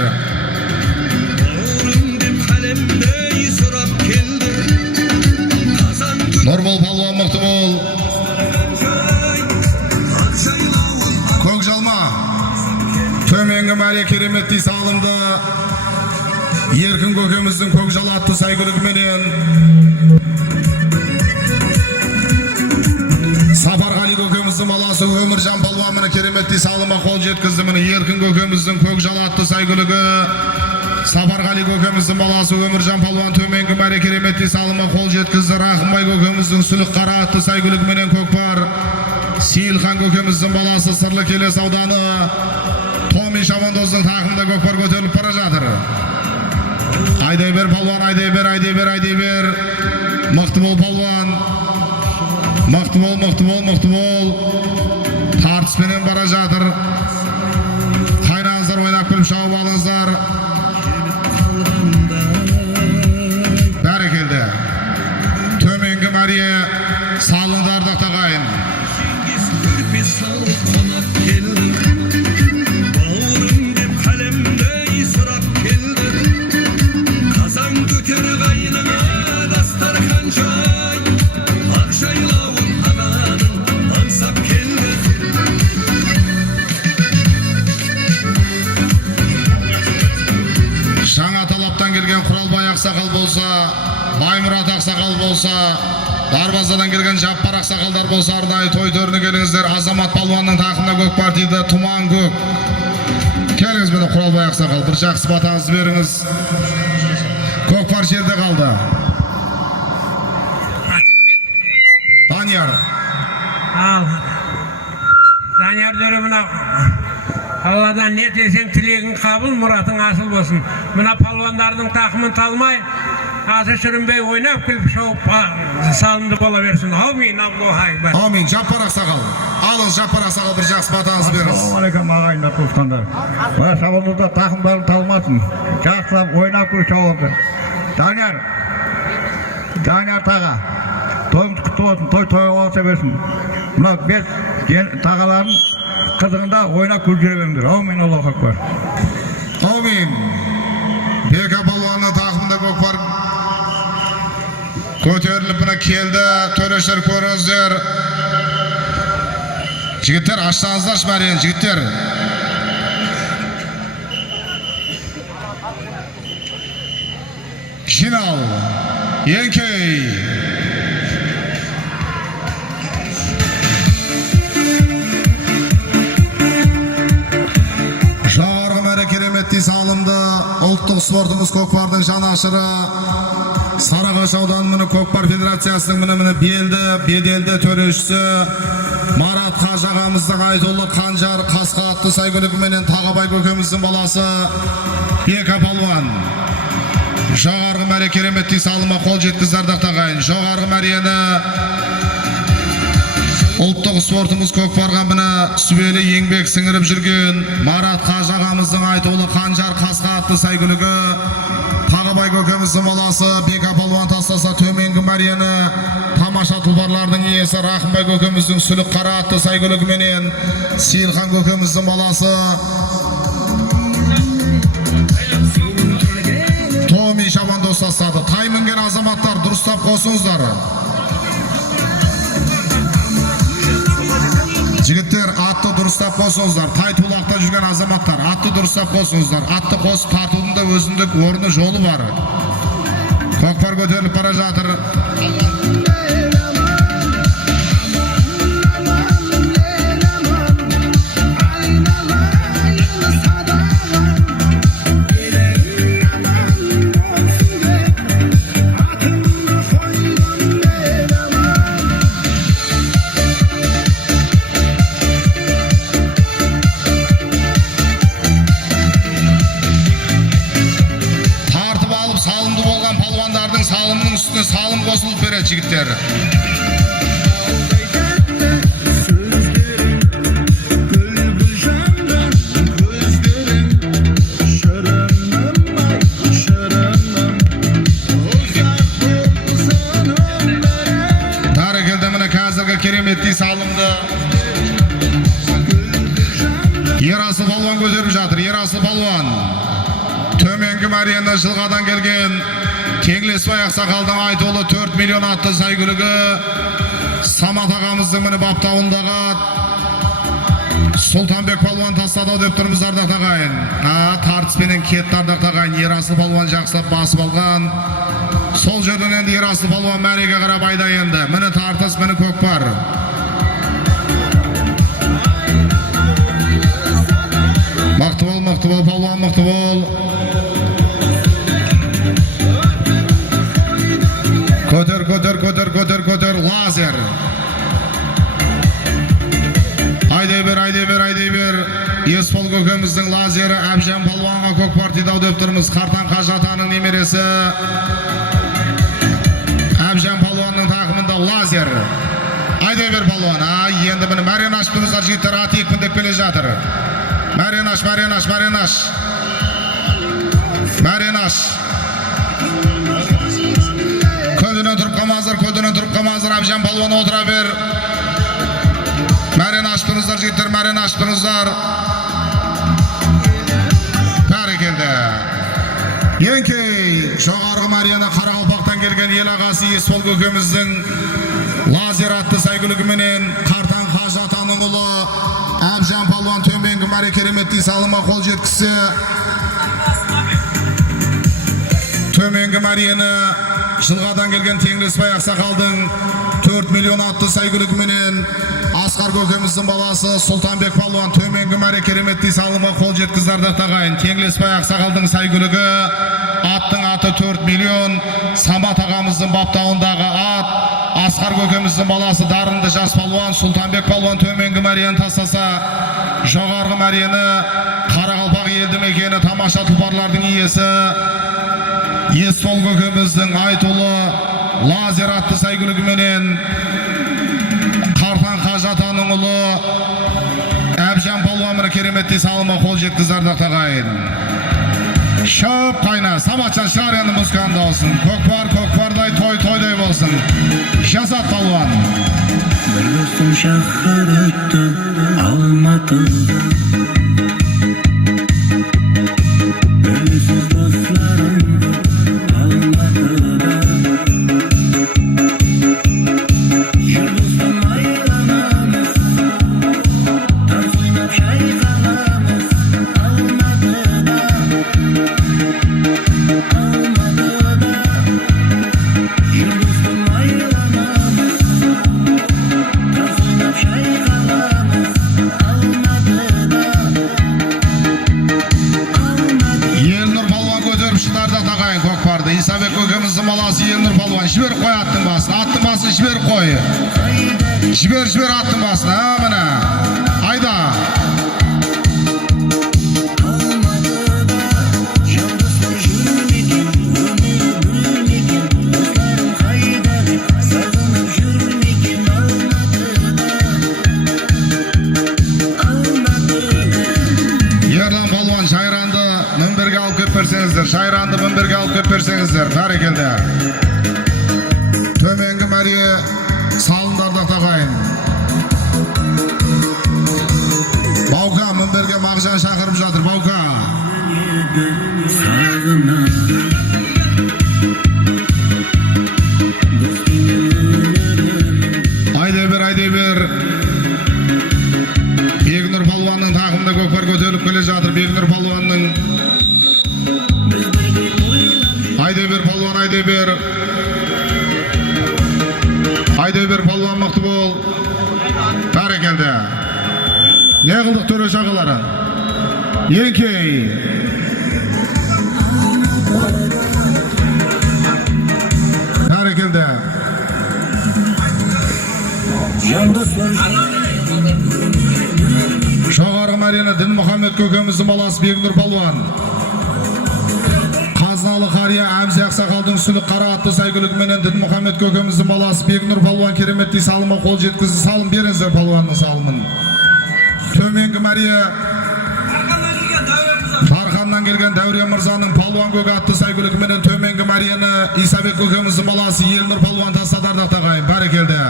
Нұрбол Палуан мықты бол. Көкжалма төменгі мәре кереметті салымды. Еркін көкеміздің көкжал атты сәйгүлігіменен Сапарғали көкеміздің баласы Өміржан Палуан міне кереметті салыма қол жеткізді. Міне Еркін көкеміздің көкжал атты сәйгүлігі. Сапарғали көкеміздің баласы Өміржан Палуан төменгі мәре кереметті салыма қол жеткізді. Рахымбай көкеміздің сүлік қара атты сәйгүлігіменен көкпар. Сейілхан көкеміздің баласы Сырлы Келес ауданы Томин Шабандоздың тақымда көкпар көтеріліп бара жатыр. Айдай бер Палуан, айдай бер. Мықты бол Палуан. Мықты бол. Тартыспенен бара жатыр. Қайраңыздар, ойнап күліп шауып алыңыздар. Бәрекелді. Төменгі мәре салындар тағайын. Ақсақал болса, Баймұрат ақсақал болса, Дарбазадан келген Жаппар ақсақалдар болса, арнайы той төріне келіңіздер. Азамат Палуанның тақымда көкпар дейді. Тұман көк. Келіңіз мені Құралбай ақсақал, бір жақсы батаңызды беріңіз. Көкпар жерде қалды. Данияр. Данияр дөре мына Алладан не десең тілегің қабыл, мұратың асыл болсын. Мына палуандардың тақымын талмай, асы сүрінбей ойнап күліп шауып салымды бола берсін. Аумин, Абдулхай. Аумин, Жаппар ақсақал. Алыңыз Жаппар ақсақал, бір жақсы батаңызды беріңіз. Ассалаумағалейкум ағайындар, туысқандар. Мына шабандозда тақымдарын талмасын. Жақсылап ойнап күл шауылды. Данияр таға. Тойымыз құтты болсын, той олса берсін. Мына 5 тағаларын қызығында ойнап күл жүре беріңдер. Аумин, Аллах акбар. Аумин. Бека Палуанның тақымында көкпар көтеріліп мына келді. Төрешер көріңіздер. Жігіттер, аштаңыздаршы бәрін, жігіттер. Жинал. Еңкей. Салымды ұлттық спортымыз көкпардың жанашыры Сарыағаш ауданының көкпар федерациясының міне беделді төрешісі Марат Қажы ағамыздың Айтолла Қанжар қасқа атты сәйгүлігіменен Тағабай көкеміздің баласы Бека Палуан. Жоғарғы мәре кереметті салыма қол жеткізді ардақ тағайын. Жоғарғы мәрені ұлттық спортымыз көкпарға мына сүбелі еңбек сіңіріп жүрген Марат Қажы ағамыздың айтулы қанжар қасқа атты сәйгүлігі, Тағыбай көкеміздің баласы Бека палуан тастаса төменгі мәрені тамаша тұлпарлардың иесі Рахымбай көкеміздің сүлік қара атты сәйгүлігіменен Сейілхан көкеміздің баласы Томи Шабан достастады. Тай мінген азаматтар дұрыстап қосыңыздар. Жігіттер, атты дұрыстап қосыңыздар. Тай тулақта жүрген азаматтар, атты дұрыстап қосыңыздар. Атты қосып тартудың да өзіндік орны жолы бар. Көкпар көтеріліп бара жатыр. Салым қосылып береді жігіттер. Бәрекелді, міне қазіргі кереметті салымды Ерасыл палуан көтеріп жатыр. Ерасыл палуан төменгі мәрені жылғадан келген Теңлеспай ақсақалдың айтулы 4 миллион атты сәйгүлігі Самат ағамыздың міне баптауындағы Сұлтанбек палуан тастады деп тұрмыз ардақ тағайын. Тартыспенен кетті ардақ тағайын. Ерасыл палуан жақсылап басып алған. Сол жерден енді Ерасыл палуан мәреге қарап айда енді. Міне тартыс, міне көкпар. Мықты бол, палуан мықты бол. Көтер, лазер. Айдай бер. Есбол көкеміздің лазері Әбжан палуанға көкпар тидау деп тұрмыз. Қартан Қажы атаның немересі Әбжан палуанның тақымында лазер. Айдай бер палуан. Енді міне мәрен ашпыңыздар жігіттер, аты екпіндеп келе жатыр. Мәрен аш. Көлденен тұрып қамазыр, Әбжан палуан отыра бер. Мәрен ашпыңыздар жігіттер, мәрен ашпыңыздар. Бәрекелді. Еңкей, жоғарғы мәрені Қарақалпақтан келген ел ағасы Есбол көкеміздің лазер атты сәйгүлігіменен Қартан Қажы атаның ұлы Әбжан палуан төменгі мәре кереметті салыма қол жеткісі төменгі мәрені жылғадан келген Теңлеспай ақсақалдың 4 миллион атты сәйгүлігіменен Асқар көкеміздің баласы Сұлтанбек палуан төменгі мәре кереметті салыма қол жеткізді ардақ тағайын. Теңлеспай ақсақалдың сәйгүлігі, аттың аты 4 миллион, Самат ағамыздың баптауындағы ат, Асқар көкеміздің баласы дарынды жас палуан Сұлтанбек палуан төменгі мәрені тастаса, жоғарғы мәрені Қарақалпақ елді мекені тамаша тұлпарлардың иесі Есбол көкеміздің айтулы лазер атты сәйгүлігіменен Қартан Қажы атаның ұлы Әбжан палуан кереметті салыма қол жеткізді ардақ тағайын. Шөп қайна, Саматжан шығар енді музыканы даусын. Көкпардай, тойдай болсын. Жазат палуан. Bir dostum şahır öttü Almatı'da Ölüsüz dostlarım Almatı'da Yıldızdan ayıramamız Tarz oynap şaykalamız Almatı'da Yıldızdan ayıramamız Tarz oynap şaykalamız Almatı'da Елнұр палуан көтеріп шыдарды тағайын көкпарды. Исабек көкеміздің баласы Елнұр палуан. Жібер қой аттың басын. Аттың басын жібер қой. Жібер аттың басын. Міне. Айда. Almatı'da Yıldızlar yürümedi bersеңіздер, шайранды мінберге алып кеп берсеңіздер, бәрекелді. Төменгі мәрие салымдарды тағайын. Баука мінберге Мағжан шақырып жатыр, Баука. Айдай бер. Бегнұр Палуанның тақымында көкпар көтеріліп келе жатыр. Бегнұр Палуанның. Айдай бер Палуан, айдай бер. Айдай бер Палуан, мықты бол. Бәрекелді. Не қылдық төре шағалары? Еңкей. Бәрекелді. Жоғарғы мәрені Дін Мұхаммед көкеміздің баласы Бегнұр Палуан. Қазналы қария Әмзе Ақсақалдың сүлік қара атты сәйгүлігіменен Дін Мұхаммед көкеміздің баласы Бегнұр Палуан кереметтей салымы қол жеткізді. Салым беріңіздер Палуанның салымын. Төменгі мәрия Тарханнан келген Дәурен Мырзаның Палуан көк атты сәйгүлігіменен төменгі мәрияны Исабек көкеміздің баласы Елнұр Палуан тастадардық тағайын. Бәрекелді.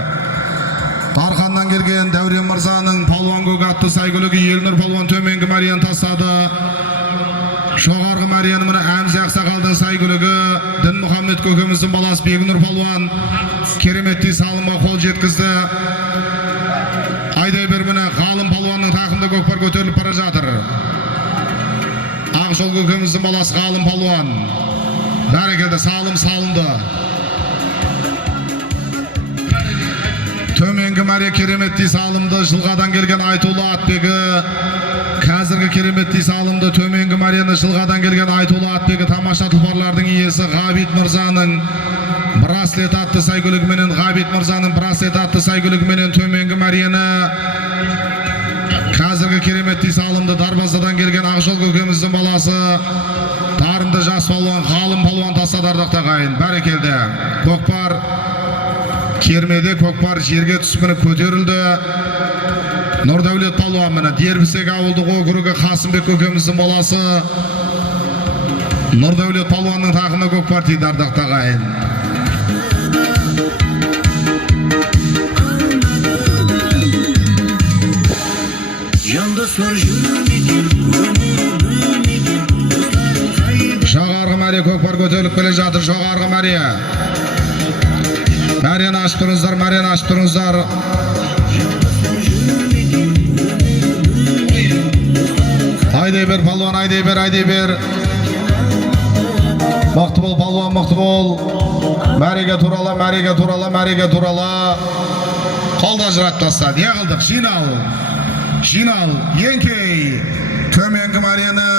Тарханнан келген Дәурен Мырзаның Палуан көк атты сәйгүлігі Елнұр Палуан төменгі мәрияны тастады. Жоғарғы мәрияны мұны Әмзе Ақсақалдың сәйгүлігі Дін Мұхаммед көкеміздің баласы Бегнұр Палуан кереметтей салымға қол жеткізді. Айдай бер мұны Ғалым Палуанның тақымда көкпар көтеріліп бара жатыр. Ақжол көкеміздің баласы Ғалым Палуан. Бәрекелді, салым салынды. Төменгі мәре кереметтей салымды жылғадан келген Айтулы Атбегі. Қазіргі кереметтей салымды төменгі мәрені жылғадан келген Айтулы Атбегі тамаша тұлпарлардың иесі Ғабит Мырзаның браслет атты сәйгүлігіменен төменгі мәрені қазіргі кереметтей салымды Дарбазадан келген Ақжол көкеміздің баласы дарынды жас палуан Ғалым Палуан тастадардық тағайын. Бәрекелді. Көкпар кермеде, көкпар жерге түсіп көтерілді. Нұрдәулет Палуан міне Дербісек ауылдық округі Қасымбек көкеміздің баласы Нұрдәулет Палуанның тақында көкпар тиді ардақ тағайын. Жоғарғы мәре көкпар көтеріліп келе жатыр. Жоғарғы мәре. Мәрені ашып тұрыңыздар, мәрені ашып тұрыңыздар. Айдай бер Палуан, айдай бер. Мықты бол Палуан, мықты бол. Мәреге турала. Қолда жырат таста. Не қылдық? Жинал. Еңкей. Төменгі мәрені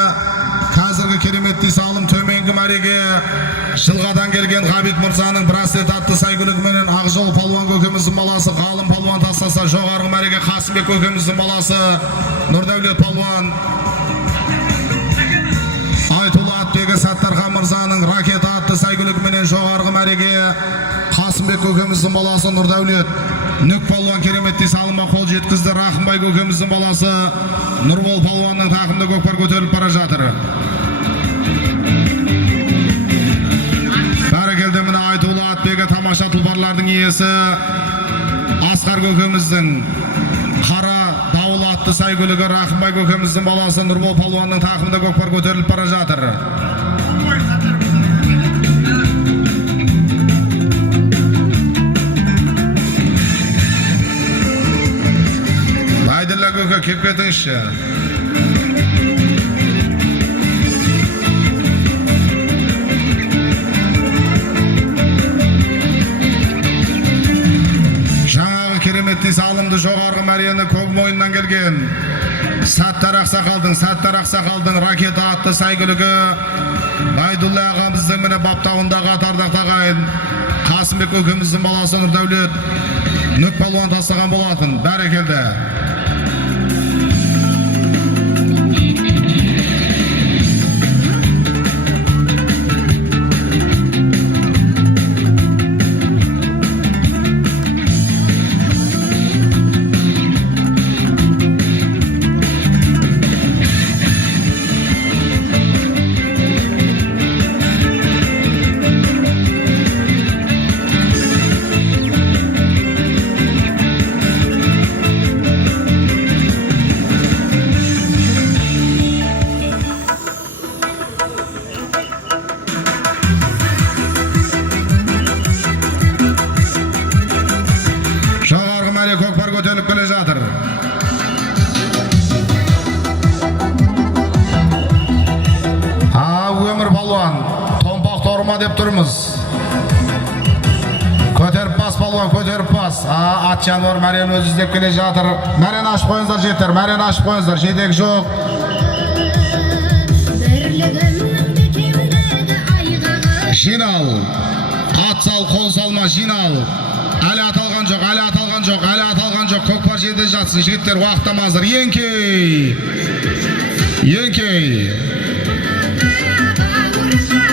қазіргі кереметтей салым төменгі мәреге жылғадан келген Ғабит Мырзаның браслет атты сәйгүлігіменен Ақжол Палуан көкеміздің баласы Ғалым Палуан тастаса, жоғарғы мәреге Қасымбек көкеміздің баласы Нұрдәулет Палуан. Айтулы Атбегі Саттархан Мырзаның ракета атты сәйгүлігіменен жоғарғы мәреге Қасымбек көкеміздің баласы Нұрдәулет. Нүк Палуан кереметтей салымға қол жеткізді. Рахымбай көкеміздің баласы Нұрбол Палуанның тақымда көкпар көтеріліп бара жатыр. Бәрекелді, міне Айтулы Атбегі тамаша тұлпарлардың иесі Асқар көкеміздің қара дауыл атты сәйгүлігі Рахымбай көкеміздің баласы Нұрбол Палуанның тақымда көкпар көтеріліп бара жатыр. Байділі көке кеп кетіңізші. Жаңағы кереметтей салымды жоғарғы мәрені көк мойыннан келген Саттар Ақсақалдың ракета атты сәйгүлігі Байдулла ағамыздың міне баптауындағы атардақ тағайын Қасымбек көкеміздің баласы Нұрдәулет Нүк Палуан тастаған болатын. Бәрекелді. Баурма деп тұрмыз. Көтеріп бас балуан, көтеріп бас. Ат жануар мәрен өзі іздеп келе жатыр. Мәрен ашып қойыңыздар жетер, мәрен ашып қойыңыздар, жетек жоқ. Жинал, ат сал, қол салма, жинал. Әлі аталған жоқ, әлі аталған жоқ, әлі аталған жоқ. Көкпар жерде жатсын, жігіттер уақыттамаздар. Еңкей, еңкей.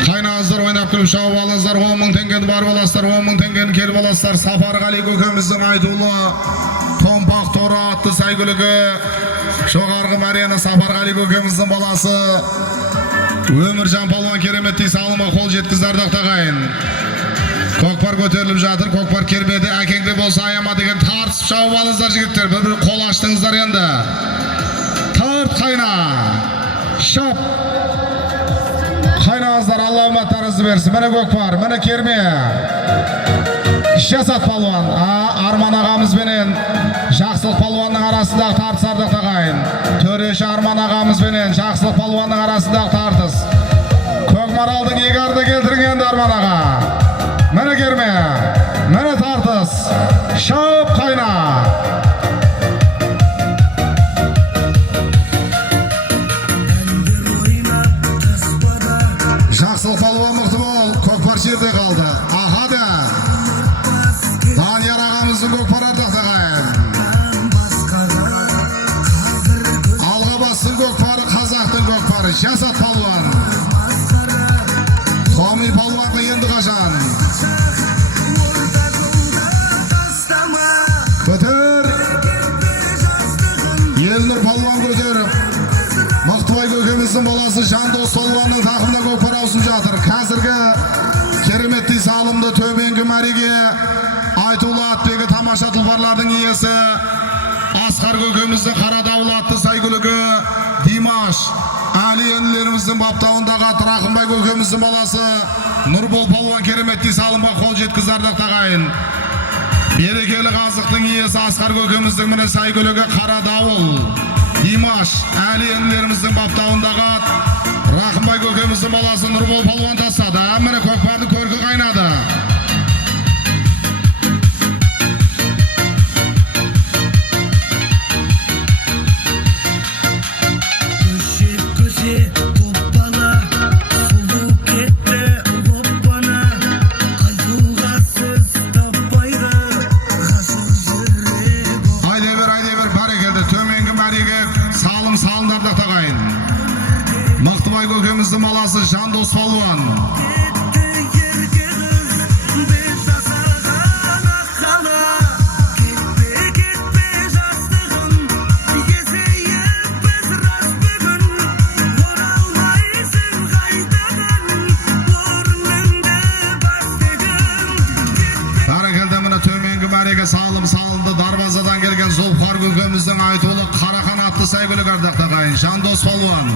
Қайнаңыздар, ойнап күліп шауып алыңыздар. 10 мың теңгені барып аласыздар, 10 мың теңгені келіп аласыздар. Сапарғали көкеміздің айтулы Томпақ торы атты сәйгүлігі. Жоғарғы мәрені Сапарғали көкеміздің баласы. Өміржан палуан кереметтей салымға қол жеткіздардық тағайын. Көкпар көтеріліп жатыр, көкпар кербеді. Әкеңде болса аяма деген тартысып шауып алыңыздар жігіттер. Бір қол аштыңыздар енді. Тарт қайна. Шап. Қайнаңыздар, Алла үміттарыңызды берсін. Міне көкпар, міне керме. Жасат палуан. Арман ағамызбенен Жақсылық палуанның арасындағы тартыс ардық тағайын. Төреші Арман ағамызбенен Жақсылық палуанның арасындағы тартыс. Көкмаралдың егарды келтірген Арман аға. Міне керме, міне тартыс. Шауып қайна. Жақсылық палуан мықты бол, көкпар жерде қалды. Ахады. Данияр ағамыздың көкпар ардақ тағайын. Алға бассын көкпары, қазақтың көкпары. Жасат палуан. Томи палуанға енді қашан. Көтер. Елнұр палуан көтеріп. Мықтыбай көкеміздің баласы Жандос палуанның тақымда көкпар аусын жатыр. Қазіргі кереметтей салымды төменгі мәреге айтулы атбегі тамаша тұлпарлардың иесі Асқар көкеміздің қара дауыл атты сәйгүлігі Димаш Әли енілеріміздің баптауындағы Рақымбай көкеміздің баласы Нұрбол палуан кереметтей салымға қол жеткіздардық тағайын. Берекелі қазықтың иесі Асқар көкеміздің міне сәйгүлігі қара дауыл Димаш Әли енілеріміздің баптауындағы Рақымбай көкеміздің баласы Нұрбол палуан тастады. Міне көкпардың көркі қайнады. Мықтыбай көкеміздің баласы Жандос палуан. Бәрекелді міне төменгі мәреге салым салынды. Дарбазадан келген Зұлпар көкеміздің айтулы Қарақан атты сәйгүлік ардақ тағайын. Жандос палуан.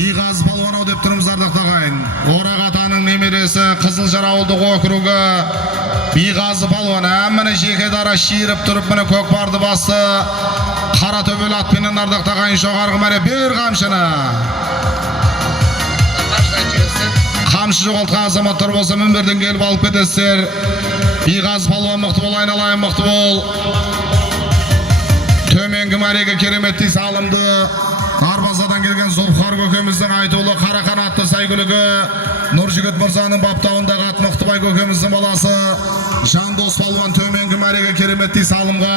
Биғазы палуан ау деп тұрмыз ардақ тағайын. Орақ атаның немересі Қызылжар ауылдық округі Биғазы палуан. Әміні жеке дара шиіріп тұрып міне көкпарды басы. Қара төбел атпенен ардақ тағайын. Жоғарғы мәре бер қамшыны. Қамшы жоғалтқан азаматтар болса мінберден келіп алып кетесіздер. Биғазы палуан мықты бол, айналайын мықты бол. Төменгі мәреге кереметтей салымды. Дарбазадан келген Зұлпар көкеміздің айтулы Қарақан атты сәйгүлігі Нұржігіт мырзаның баптауындағы ат Мықтыбай көкеміздің баласы Жандос палуан төменгі мәреге кереметтей салымға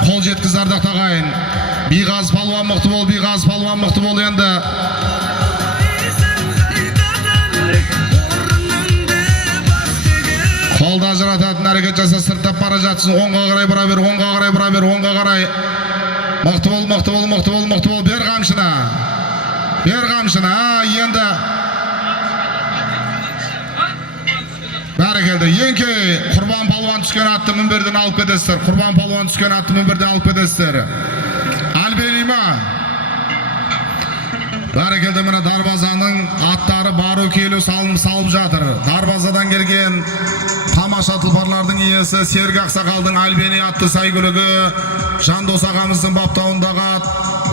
қол жеткіздардық тағайын. Биғазы палуан мықты бол, Биғазы палуан мықты бол енді. Қолда ажырататын әрекет жаса, сырттап бара жатсын. Оңға қарай бұра бер, оңға қарай бұра бер, оңға қарай. Мықты бол, мықты бол, мықты бол, мықты бол. Бер қамшына. Бер қамшына. Енді. Бәрекелді. Еңкей. Құрбан палуан түскен атты мінберден алып кетесіздер. Құрбан палуан түскен атты мінберден алып кетесіздер. Әлбелима. Бәрекелді міне Дарбазаның аттары бару келу салып жатыр. Дарбазадан келген тамаша тұлпарлардың иесі Серік Ақсақалдың Альбени атты сәйгүлігі Жандос ағамыздың баптауындағы ат.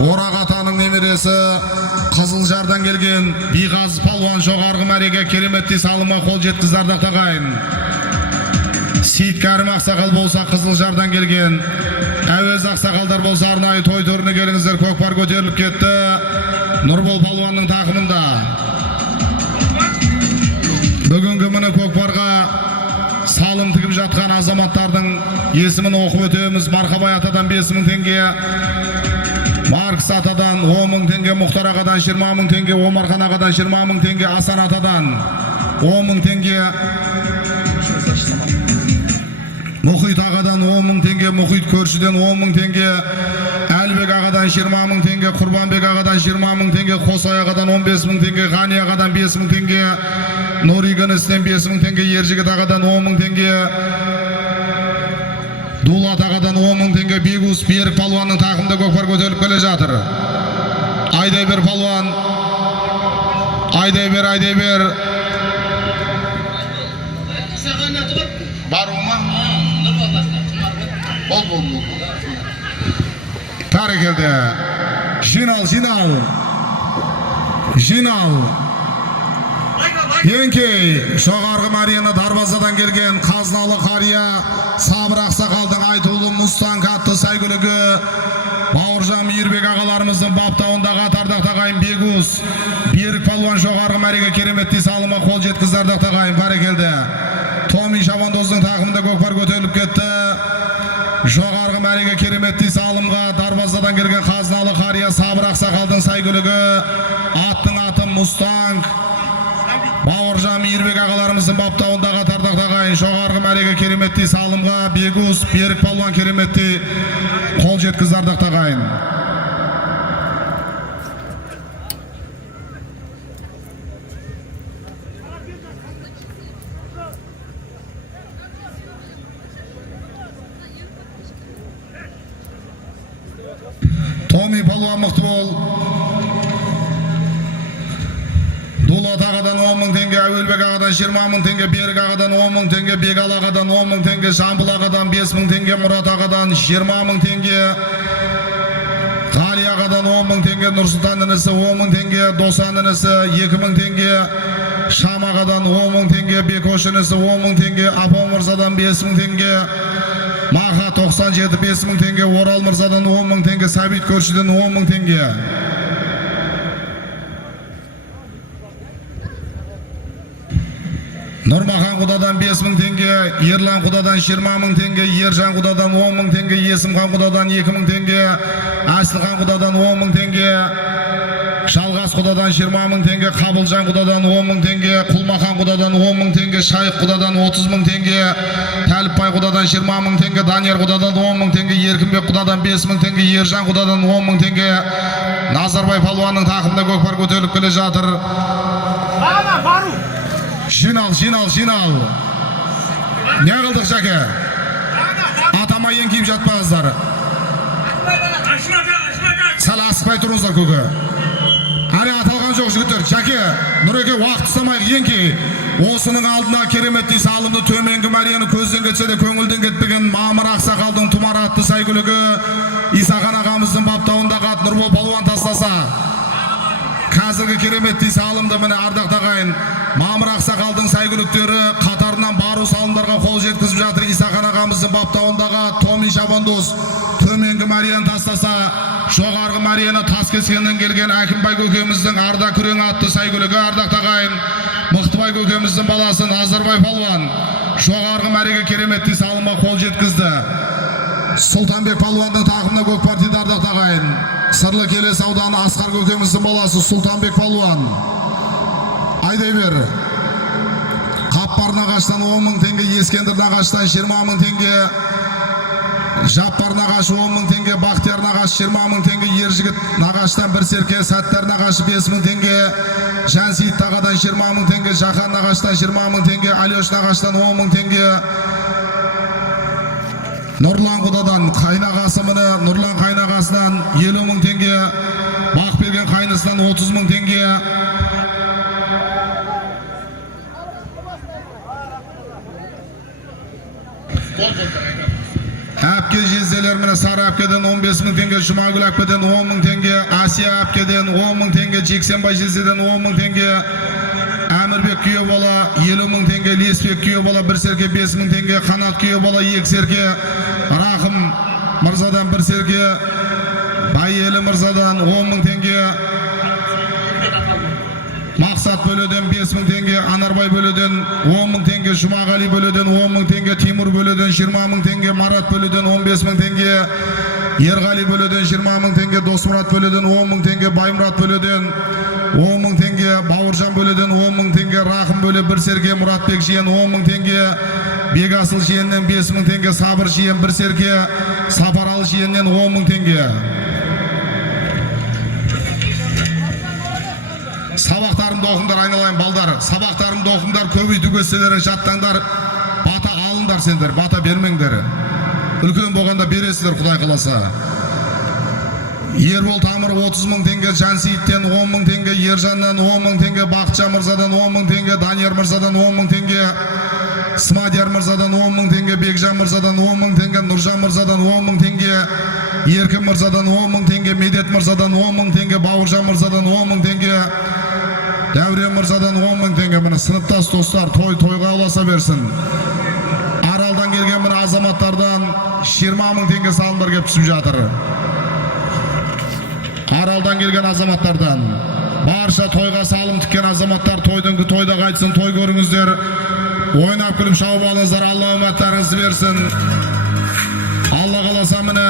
Орақ атаның немересі немересі Қызылжардан келген Биғаз палуан жоғарғы мәреге кереметті салымға қол жеткізді ардақты ағайын. Сейіт Кәрім ақсақал болса Қызылжардан келген, әуез ақсақалдар болса арнайы той төріне келіңіздер. Көкпар көтеріліп кетті Нұрбол палуанның тақымында. Бүгінгі міне көкпарға салым тігіп жатқан азаматтардың есімін оқып өтеміз. Марқабай атадан 5.000 теңге, Маркс атадан 10.000 теңге, Мұхтар ағадан 20.000 теңге, Омархан ағадан 20.000 теңге, Асан атадан 10.000 теңге, Мұхит ағадан 10.000 теңге, Мұхит көршіден 10.000 теңге, Әлбек ағадан 20.000 теңге, Құрбанбек ағадан 20.000 теңге, Қосай ағадан 15.000 теңге, Ғани ағадан 5.000 теңге, Нұригіністен 5.000 теңге, Ержігіт ағадан 10.000 теңге, Дулат ағадан 10.000 теңге, Бегус Берік палуанның тақымда көкпар көтеріліп келе жатыр. Айдай бер палуан, айдай бер. Бару ма? Бол. Тарекелді. Жинал. Еңкей, жоғарғы Марияны Дарбазадан келген Қазналы қария, Сабыр ақсақалдың айтулы Мустанг атты сәйгүлігі, Бауыржан Мейірбек ағаларымыздың баптауындағы ардақ ағайын Бегус Берік палуан жоғарғы мәреге кереметті салыма қол жеткізді ардақ ағайын. Барекелді. Томи Шабандоздың тақымында көкпар көтеріліп кетті. Жоғарғы мәреге кереметті салымға Дарбазадан келген Қазналы қария, Сабыр ақсақалдың сәйгүлігі, аттың аты Мустанг, Бауыржан Мейірбек ағаларымыздың баптауындағы ардақ ағайын. Жоғарғы мәреге кереметті салымға Бегус Берік палуан кереметті қол жеткізді ардақ ағайын. Томи палуан мықты бол. Дулат ағадан 10.000 теңге, Әуелбек ағадан 20.000 теңге, Берік ағадан 10.000 теңге, Бегал ағадан 10.000 теңге, Жамбыл ағадан 5.000 теңге, Мұрат ағадан 20.000 теңге, Ғали ағадан 10.000 теңге, Нұрсұлтан інісі 10.000 теңге, Досан інісі 2.000 теңге, Шам ағадан 10.000 теңге, Бекош інісі 10.000 теңге, Апон мырзадан 5.000 теңге, Маха 97 5.000 теңге, Орал мырзадан 10.000 теңге, Сәбит көршіден 10.000 теңге. Нұрмахан құдадан 5.000 теңге, Ерлан құдадан 20.000 теңге, Ержан құдадан 10.000 теңге, Есімхан құдадан 2.000 теңге, Әсілхан құдадан 10.000 теңге, Шалғас құдадан 20.000 теңге, Қабылжан құдадан 10.000 теңге, Құлмахан құдадан 10.000 теңге, Шайық құдадан 30.000 теңге, Тәліпбай құдадан 20.000 теңге, Данияр құдадан 10.000 теңге, Еркінбек құдадан 5.000 теңге, Ержан құдадан 10.000 теңге. Назарбай палуанның тақымда көкпар көтеріліп келе жатыр. Жинал. Не қылдық жәке? Атама еңкейіп жатпаңыздар. Сәл асықпай тұрыңыздар көке. Әлі аталған жоқ жігіттер. Жәке, Нұреке уақыт ұстамайық еңкей. Осының алдына кереметті салымды төменгі Марияны көзден кетсе де көңілден кетпеген Мамыр ақсақалдың тұмар атты сәйгүлігі Исақан ағамыздың баптауындағы ат Нұрбол палуан тастаса, қазіргі кереметті салымды міне ардақ ағайын Мамыр ақсақалдың сәйгүліктері қатарынан бару салымдарға қол жеткізіп жатыр. Исақан ағамыздың баптауындағы Томи Шабандоз төменгі Марияны тастаса, жоғарғы Марияны Таскескеннен келген Әкімбай көкеміздің арда күрең атты сәйгүлігі ардақ ағайын Мықтыбай көкеміздің баласы Назарбай палуан жоғарғы мәреге кереметті салымға қол жеткізді. Сұлтанбек палуанның тақымына көкпар тиді ардақ ағайын. Сырлы Келес ауданы Асқар көкеміздің баласы Сұлтанбек палуан. Айдай бер. Қаппар нағаштан 10.000 теңге, Ескендір нағаштан 20.000 теңге, Жаппар нағашы 10.000 теңге, Бақтияр нағашы 20.000 теңге, Ержігіт нағаштан бір серке, Сәттер нағашы 5.000 теңге, Жансейіт тағадан 20.000 теңге, Жақан нағаштан 20.000 теңге, Алеш нағаштан 10.000 теңге, Нұрлан құдадан қайнағасы міне, Нұрлан қайнағасынан 50.000 теңге, Бақберген қайнысынан 30.000 теңге. Әпке жезделер міне Сары әпкеден 15 мың теңге, Жұмагүл әпкеден 10 мың теңге, Асия әпкеден 10 мың теңге, Жексенбай жездеден 10 мың теңге, Әмірбек күйе бала 50 мың теңге, Лесбек күйе бала бір серке 5 мың теңге, Қанат күйе бала 2 серке, Рахым мырзадан 1 серке, Байелі мырзадан 10 мың теңге, Мақсат бөледен 5 мың теңге, Анарбай бөледен 10 мың теңге, Жұмағали бөледен 10 мың теңге, Тимур бөледен 20 мың теңге, Марат бөледен 15 мың теңге, Ерғали бөледен 20 мың теңге, Досмұрат бөледен 10 мың теңге, Баймұрат бөледен 10 мың теңге, Бауыржан бөледен 10 мың теңге, Рахым бөле 1 серке, Мұратбек жиен 10 мың теңге, Бегасыл жиеннен 5 мың теңге, Сабыр жиен 1 серке, Сапаралы жиеннен 10 мың теңге. Сабақтарымды оқыңдар, айналайын балдар. Сабақтарымды оқыңдар, көбейту көстелерін жаттаңдар. Бата алыңдар сендер, бата бермеңдер. Үлкен болғанда бересіздер, Құдай қаласа. Ербол Тамыр 30 мың теңге, Жансейіттен 10 мың теңге, Ержаннан 10 мың теңге, Бақытжан мырзадан 10 мың теңге, Данияр мырзадан 10 мың теңге, Смадияр мырзадан 10 мың теңге, Бекжан мырзадан 10 мың теңге, Нұржан мырзадан 10 мың теңге, Еркін мырзадан 10 мың теңге, Медет мырзадан 10 мың теңге, Бауыржан мырзадан 10 мың теңге, Дәурен мырзадан 10 мың теңге. Міне сыныптас достар тойға ұласа берсін. Аралдан келген міне азаматтардан 20 мың теңге салымдар кеп түсіп жатыр. Аралдан келген азаматтардан барша тойға салым тіккен азаматтар тойда қайтсын, той көріңіздер. Ойнап күліп шауып алыңыздар, Алла үміттеріңізді берсін. Алла қаласа міне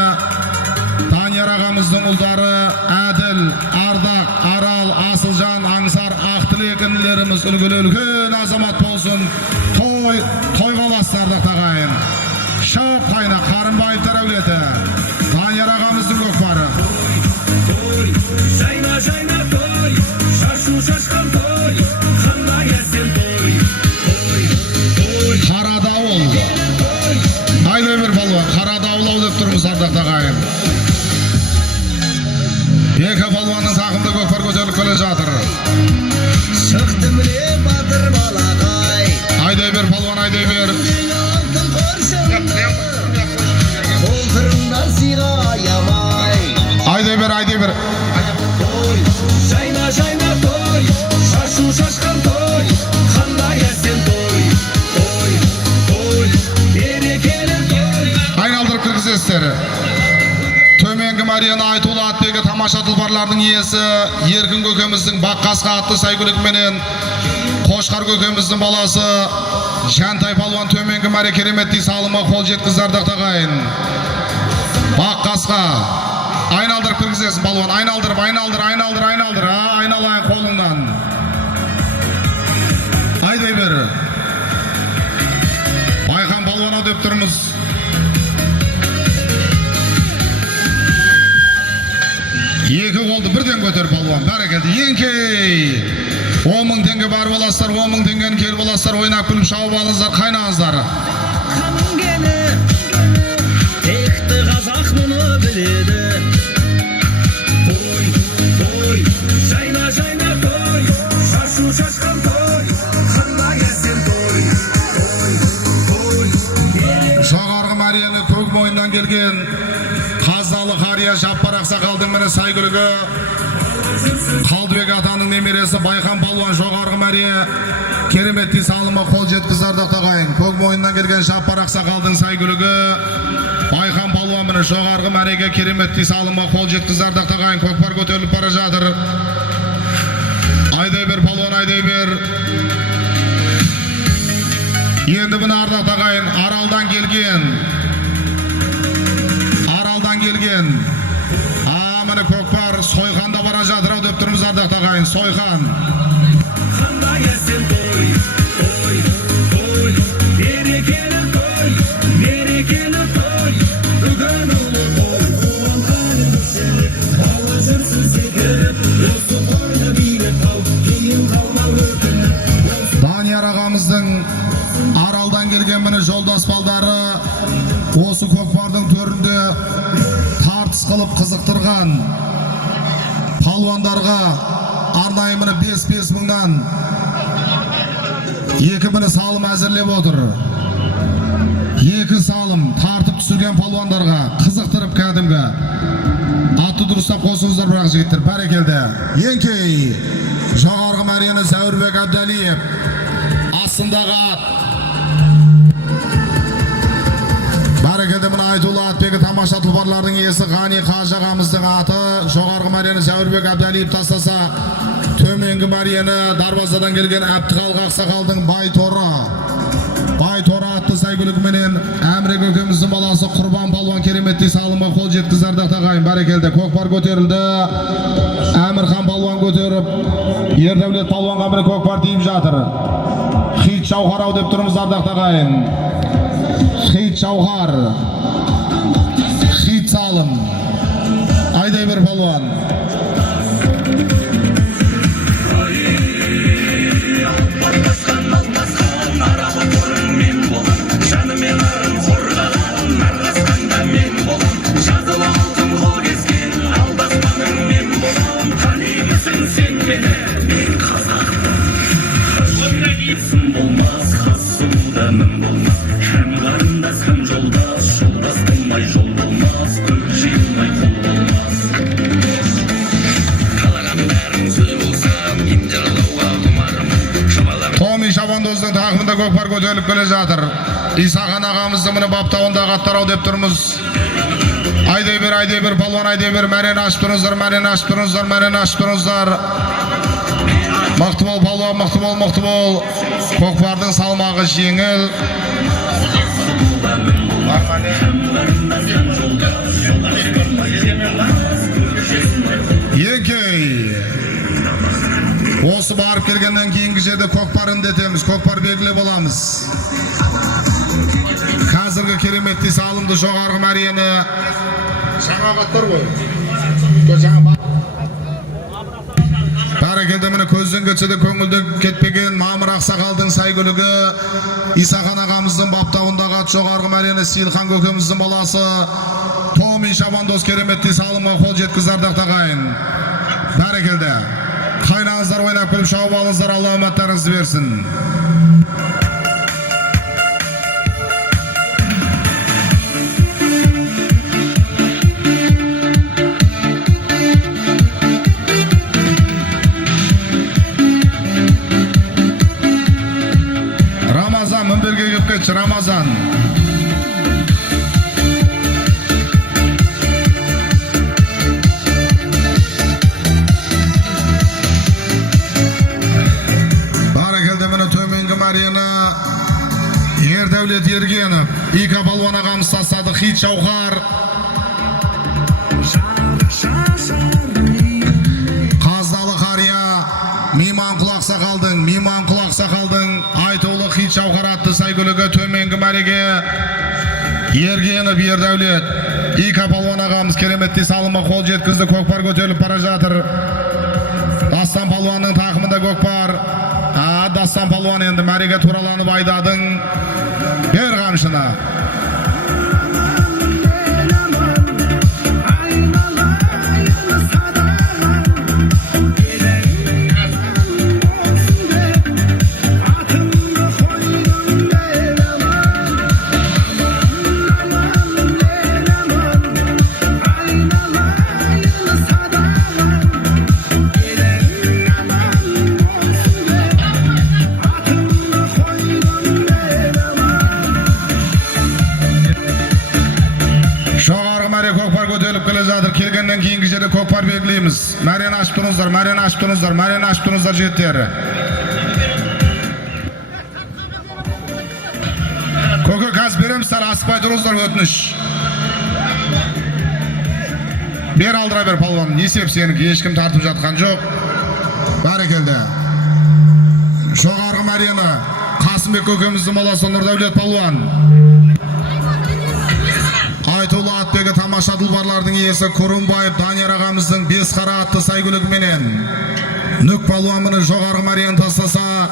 Данияр ағамыздың ұлдары Әділ, Ардақ, Арал, Асылжан, Аңсар, Ақтілек інілеріміз үлгілі үлкен азамат болсын. Той қаласындар тағайын. Шауып қайна Қарымбаевтар әулеті. Данияр ағамыздың көкпары. Жайна жайна той, шашу шашқан той, қандай әсем той, Қарадауыл. Айдай бір балуан, Қарадауыл деп тұрмыз ардақ тағайын. Екі балуанның тақымда көкпар көтеріліп келе жатыр. шықты міне батыр балағай, Айдай бер балуан, айдай бер. алтын қоршауында, қолтырымда сыйға аямай. Айдай бер, айдай бер. Той, жайна жайна той, шашу шашқан той, қандай әсем той, берекелі той. Айналдырып кіргізесіздер. Төменгі Марияны Айтулы аттегі тамаша тұлпарлардың иесі Еркін көкеміздің Баққасқа атты сәйгүлігіменен Қошқар көкеміздің баласы Жантай палуан төменгі Мария кереметтей салыма қол жеткіздардық тағайын. Баққасқа айналдырып кіргізесің палуан, айналдырып, айналайын қолыңнан. Айдай бері. Байқан палуана деп тұрмыз. Екі қолды бірден көтер палуан, бәрекелді. Еңкей 10 мың теңге бар боласыздар, 10 мың теңгені кел боласыздар, ойнап күліп шауып алыңыздар, қайнаңыздар. Қаның кені, текті қазақ мұны біледі. Той, жайна жайна той, шашу шашқан той, қандай әсем той, Жоғарғы Марияны көк мойындан келген Қазалы қария Жаппар ақсақалдың міне сәйгүлігі, Қалдыбек атаның немересі Байқан палуан Жоғарғы Мария кереметтей салыма қол жеткіздардық тағайын. Көк мойындан келген Жаппар ақсақалдың сәйгүлігі, Байқан палуан міне Жоғарғы Марияға кереметтей салыма қол жеткіздардық тағайын. Көкпар көтеріліп бара жатыр. Айдай бер палуан, айдай бер. Енді міне ардақ тағайын Аралдан келген міне көкпар Сойқанда бара жатыр деп тұрмыз ардақ тағайын. Сойқан қандай әсем той, берекелі той, бүгін ұлы той, қуанған өкселіп, бауызырсыз секіріп, осы тойды билеп ал, кейін қалмау өкініп. Данияр ағамыздың Аралдан келген міне жолдас балдары осы көкпардың төрінде тартыс қылып қызықтырған палуандарға арнайы міне 5 мыңнан 2 міне салым әзірлеп отыр. Екі салым тартып түсірген палуандарға қызықтырып кәдімгі атты дұрыстап қосыңыздар бірақ жігіттер, бәрекелді. Еңкей жоғарғы мәрені Зәуірбек Әбдәлиев астындағы ат. Бәрекелді, мына айтулы атбегі тамаша тұлпарлардың иесі Ғани Қажы ағамыздың аты. Жоғарғы мәрені Зәуірбек Әбдәлиев тастаса, төменгі мәрені дарбазадан келген Әбдіхалық Ақсақалдың Байторы атты сәйгүлігіменен Әмірек көкеміздің баласы Құрбан палуан кереметті салымға қол жеткізді тағайын. Бәрекелді, көкпар көтерілді. Әмірхан палуан көтеріп, Ердәулет палуанға бір көкпар дейіп жатыр. Хит Шауқар ау деп тұрмыз тағайын. Хит Шауқар, хит салым, айдай бір палуан. Томи Шабандоздың тақымында көкпар көтеріліп келе жатыр. Исақан ағамызды міне баптауында аттарау деп тұрмыз. Айдай бер палуан, айдай бер, мәрен ашып тұрыңыздар. Мықты бол палуан, мықты бол. Көкпардың салмағы жеңіл. Еңкей осы барып келгеннен кейінгі жерде көкпар індетеміз, көкпар белгілі боламыз. Қазіргі кереметті салымды жоғарғы мәрені жаңа аттар ғой. Бәрекелді, міне көзден кетсе де көңілден кетпеген Мамыр Ақсақалдың сәйгүлігі Исақан ағамыздың баптауындағы ат жоғарғы мәрені Сейілхан көкеміздің баласы Томи Шабандоз кереметті салымға қол жеткізді тағайын. Бәрекелді, қайнаңыздар, ойнап күліп шауып алыңыздар, Алла үміттеріңізді берсін. Рамазан, мінберге кеп кетші, Рамазан. Ердәулет Ергенов, Ика палуан ағамыз тастады, Хит Шауқар. Қаздалы қария, Мейман Құлақ Сақалдың айтулы Хит Шауқар атты сәйгүлігі төменгі мәреге Ергенов Ердәулет, Ика палуан ағамыз кереметті салымға қол жеткізді, көкпар көтеріліп бара жатыр. Дастан палуанның тақымында көкпар. Дастан палуан енді мәреге тураланып айдадың. Бер қамшына. Келгеннен кейінгі жерде көкпар белгілейміз. Мәрен ашып тұрыңыздар жеттері. Көке қаз береміздер, асықпай тұрыңыздар, өтініш. Бер алдыра бер палуан, несеп сенікі, ешкім тартып жатқан жоқ. Бәрекелді. Жоғарғы мәрені Қасымбек көкеміздің баласы Нұрдәулет палуан. Айтулы атбегі тамаша тұлпарлардың иесі Құрымбаев Данияр ағамыздың бес қара атты сәйгүлігіменен Нүк палуанын жоғарғы мәрені тастаса,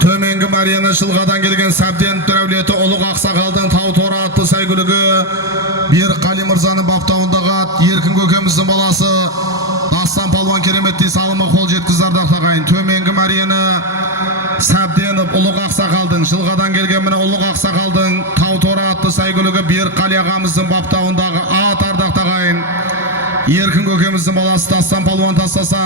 төменгі мәрені Шылғадан келген Сәбден Дәулеті Ұлық Ақсақалдың Тау-торы атты сәйгүлігі Берік Қали мырзаның баптауындағы ат Еркін көкеміздің баласы Астан палуан кереметті салымы қол жеткізді тағайын. Төменгі мәрені Сәбденов Ұлық Ақсақалдың, Шылғадан келген міне Ұлық Ақсақалдың Тау-торы атты атты сайгүлігі Берік Қали ағамыздың баптауындағы ат ардақ тағайын Еркін көкеміздің баласы Тастан палуан тастаса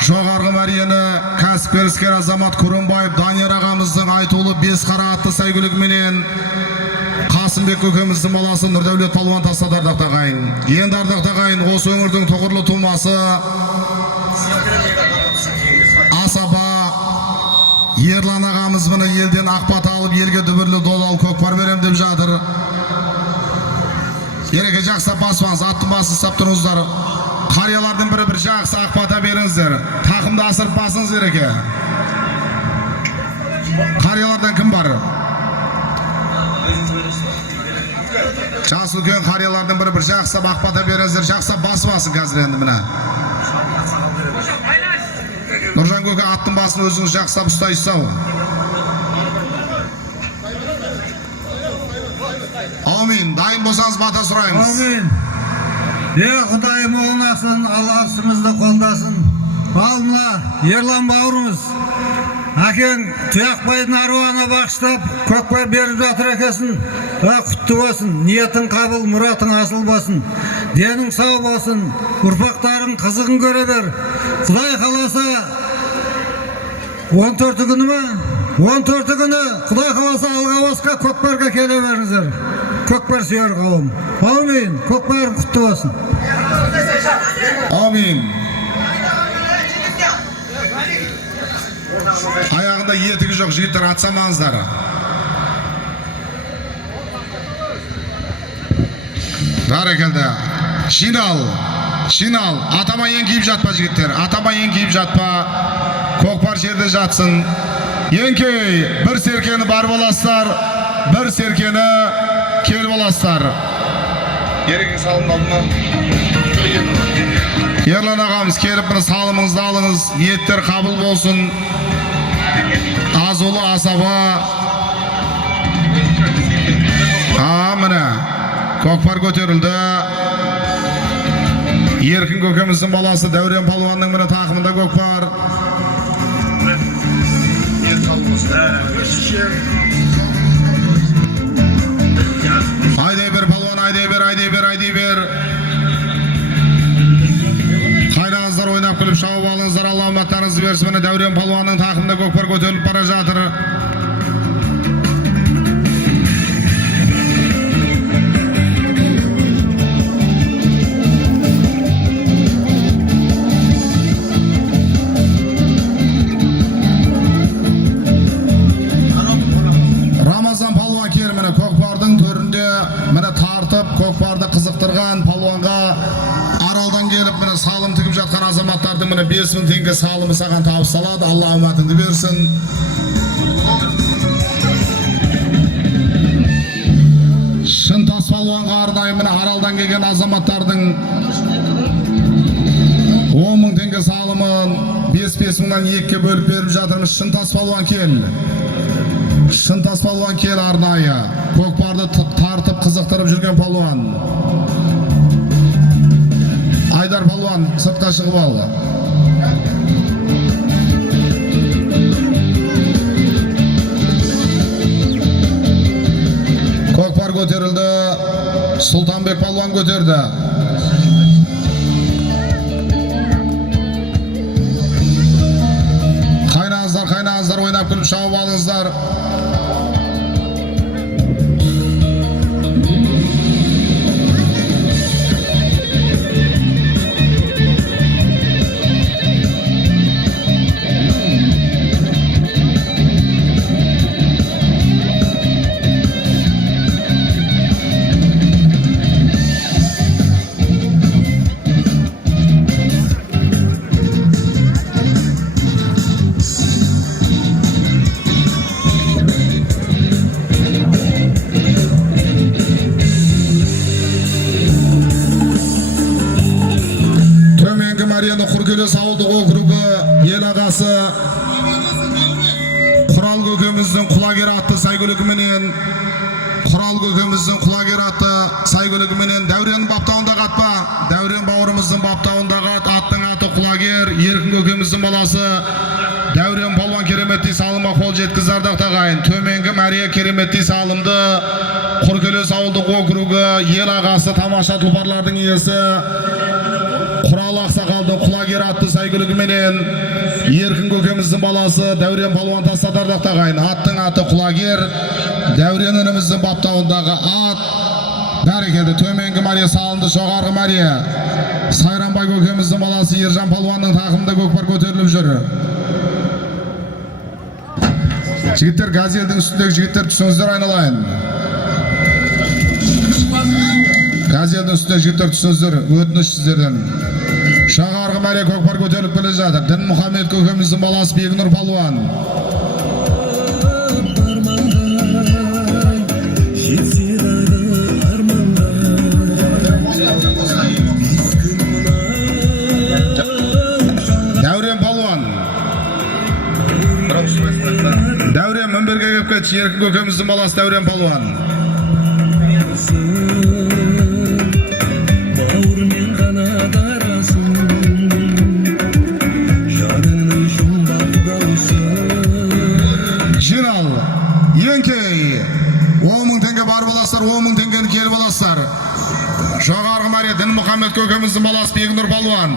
жоғарғы мәрені кәсіпкер іскер азамат Күрімбаев Данияр ағамыздың айтулы бес қара атты сайгүлігіменен Қасымбек көкеміздің баласы Нұрдәулет палуан тастады ардақ тағайын. Енді ардақ тағайын осы өңірдің тұғырлы тумасы Асаба Ерлан ағамыз міне елден ақпат алып елге дүбірлі додал көкпар берем деп жатыр. Ереке жақсап баспаңыз, аттың басын ұстап тұрыңыздар. Қариялардың бірі бір жақсы ақпата беріңіздер. Тақымды асырып басыңыз ереке. Қариялардан кім бар? Жас үлкен қариялардың бірі бір жақсап ақпата беріңіздер. Жақсап басып қазір енді міне. Нұржан көке аттың басын өзіңіз жақсап ұстайсыз ау. Амин. Дайын болсаңыз бата сұраймыз. Амин. Құдайым оңасын, Алла ісімізді қолдасын. Ал мына Ерлан бауырымыз, әкең Тұяқбайдың аруағына бағыштап көкпар беріп жатыр екесін. Құтты болсын, ниетің қабыл, мұратың асыл болсын. Денің сау болсын, ұрпақтарың қызығын көре бер. Құдай қаласа 14 күні ме? 14 күні Құдай қаласа Алғабасқа көкпарға келе беріңіздер. Көкпар сүйер қауым. Амин. Көкпар құтты болсын. Амин. Аяғында етігі жоқ жігіттер атсамаңыздар. Бәрекелді. Жинал. Атама ең киіп жатпа жігіттер. Атама ең киіп жатпа. Көкпар жерде жатсын. Еңкей, бір серкені бар боластар, бір серкені кел боластар. Ереке салымды алдыңа. Ерлан ағамыз келіп бір салымыңызды алыңыз. Ниеттер қабыл болсын. Азулы Асаба. Міне. Көкпар көтерілді. Еркін көкеміздің баласы Дәурен палуанның міне тақымында көкпар. Айдай бер палуан, айдай бер. Қайраңыздар ойнап күліп шауып алыңыздар, Алла үміттарыңызды берсін. Міне Дәурен палуанның тақымында көкпар көтеріліп бара жатыр. Көкпарды қызықтырған палуанға аралдан келіп міне салым тігіп жатқан азаматтардың міне 5000 теңге салымы саған табысталады. Алла үмітіңді берсін. Шынтас палуанға арнайы міне аралдан келген азаматтардың 10.000 теңге салымын 5-5 мыңнан 2-ге бөліп беріп жатырмыз. Шынтас палуан кел. Шынтас палуан кел арнайы. Көкпарды тартып қызықтырып жүрген палуан. Айдар палуан сыртқа шығып алды. Көкпар көтерілді. Сұлтанбек палуан көтерді. Қайнаңыздар, ойнап күліп шауып алыңыздар. Құркелес ауылдық округі ел ағасы Құрал көкеміздің құлагер атты сайгүлігіменен Дәуреннің баптауындағы атпа. Дәурен бауырымыздың баптауындағы аттың аты құлагер. Еркін көкеміздің баласы Дәурен Палуан кереметтей салымға қол жеткізді ардақ тағайын. Төменгі Мария кереметтей салымды. Құркелес ауылдық округі ел ағасы тамаша тұлпарлардың иесі Құрал Ақсақалдың құлагер атты сәйгүлігіменен Еркін көкеміздің баласы Дәурен Палуан тастады ардақ тағайын. Аттың аты құлагер, Дәурен ініміздің баптауындағы ат. Бәрекелді. Төменгі Мария салынды, жоғарғы Мария. Сайранбай көкеміздің баласы Ержан Палуанның тақымында көкпар көтеріліп жүр. Жігіттер, газелдің үстіндегі жігіттер түсіңіздер айналайын. Газелдің үстіндегі жігіттер түсіңіздер, өтініш сіздерден. Жоғарғы Мария көкпар көтеріліп келе жатыр. Дін Мұхаммед көкеміздің баласы Бегнұр Палуан. Дәурен Палуан. Дәурен мінберге кеп кетші, Еркін көкеміздің баласы Дәурен Палуан. Бауырмен ғана дарасын, жанының жұмбақ дауысы. Жинал, еңкей, 10.000 теңге бар боласыздар, 10.000 теңгені келіп боласыздар. Жоғарғы Мария Дін Мұхаммед көкеміздің баласы Бегнұр Палуан.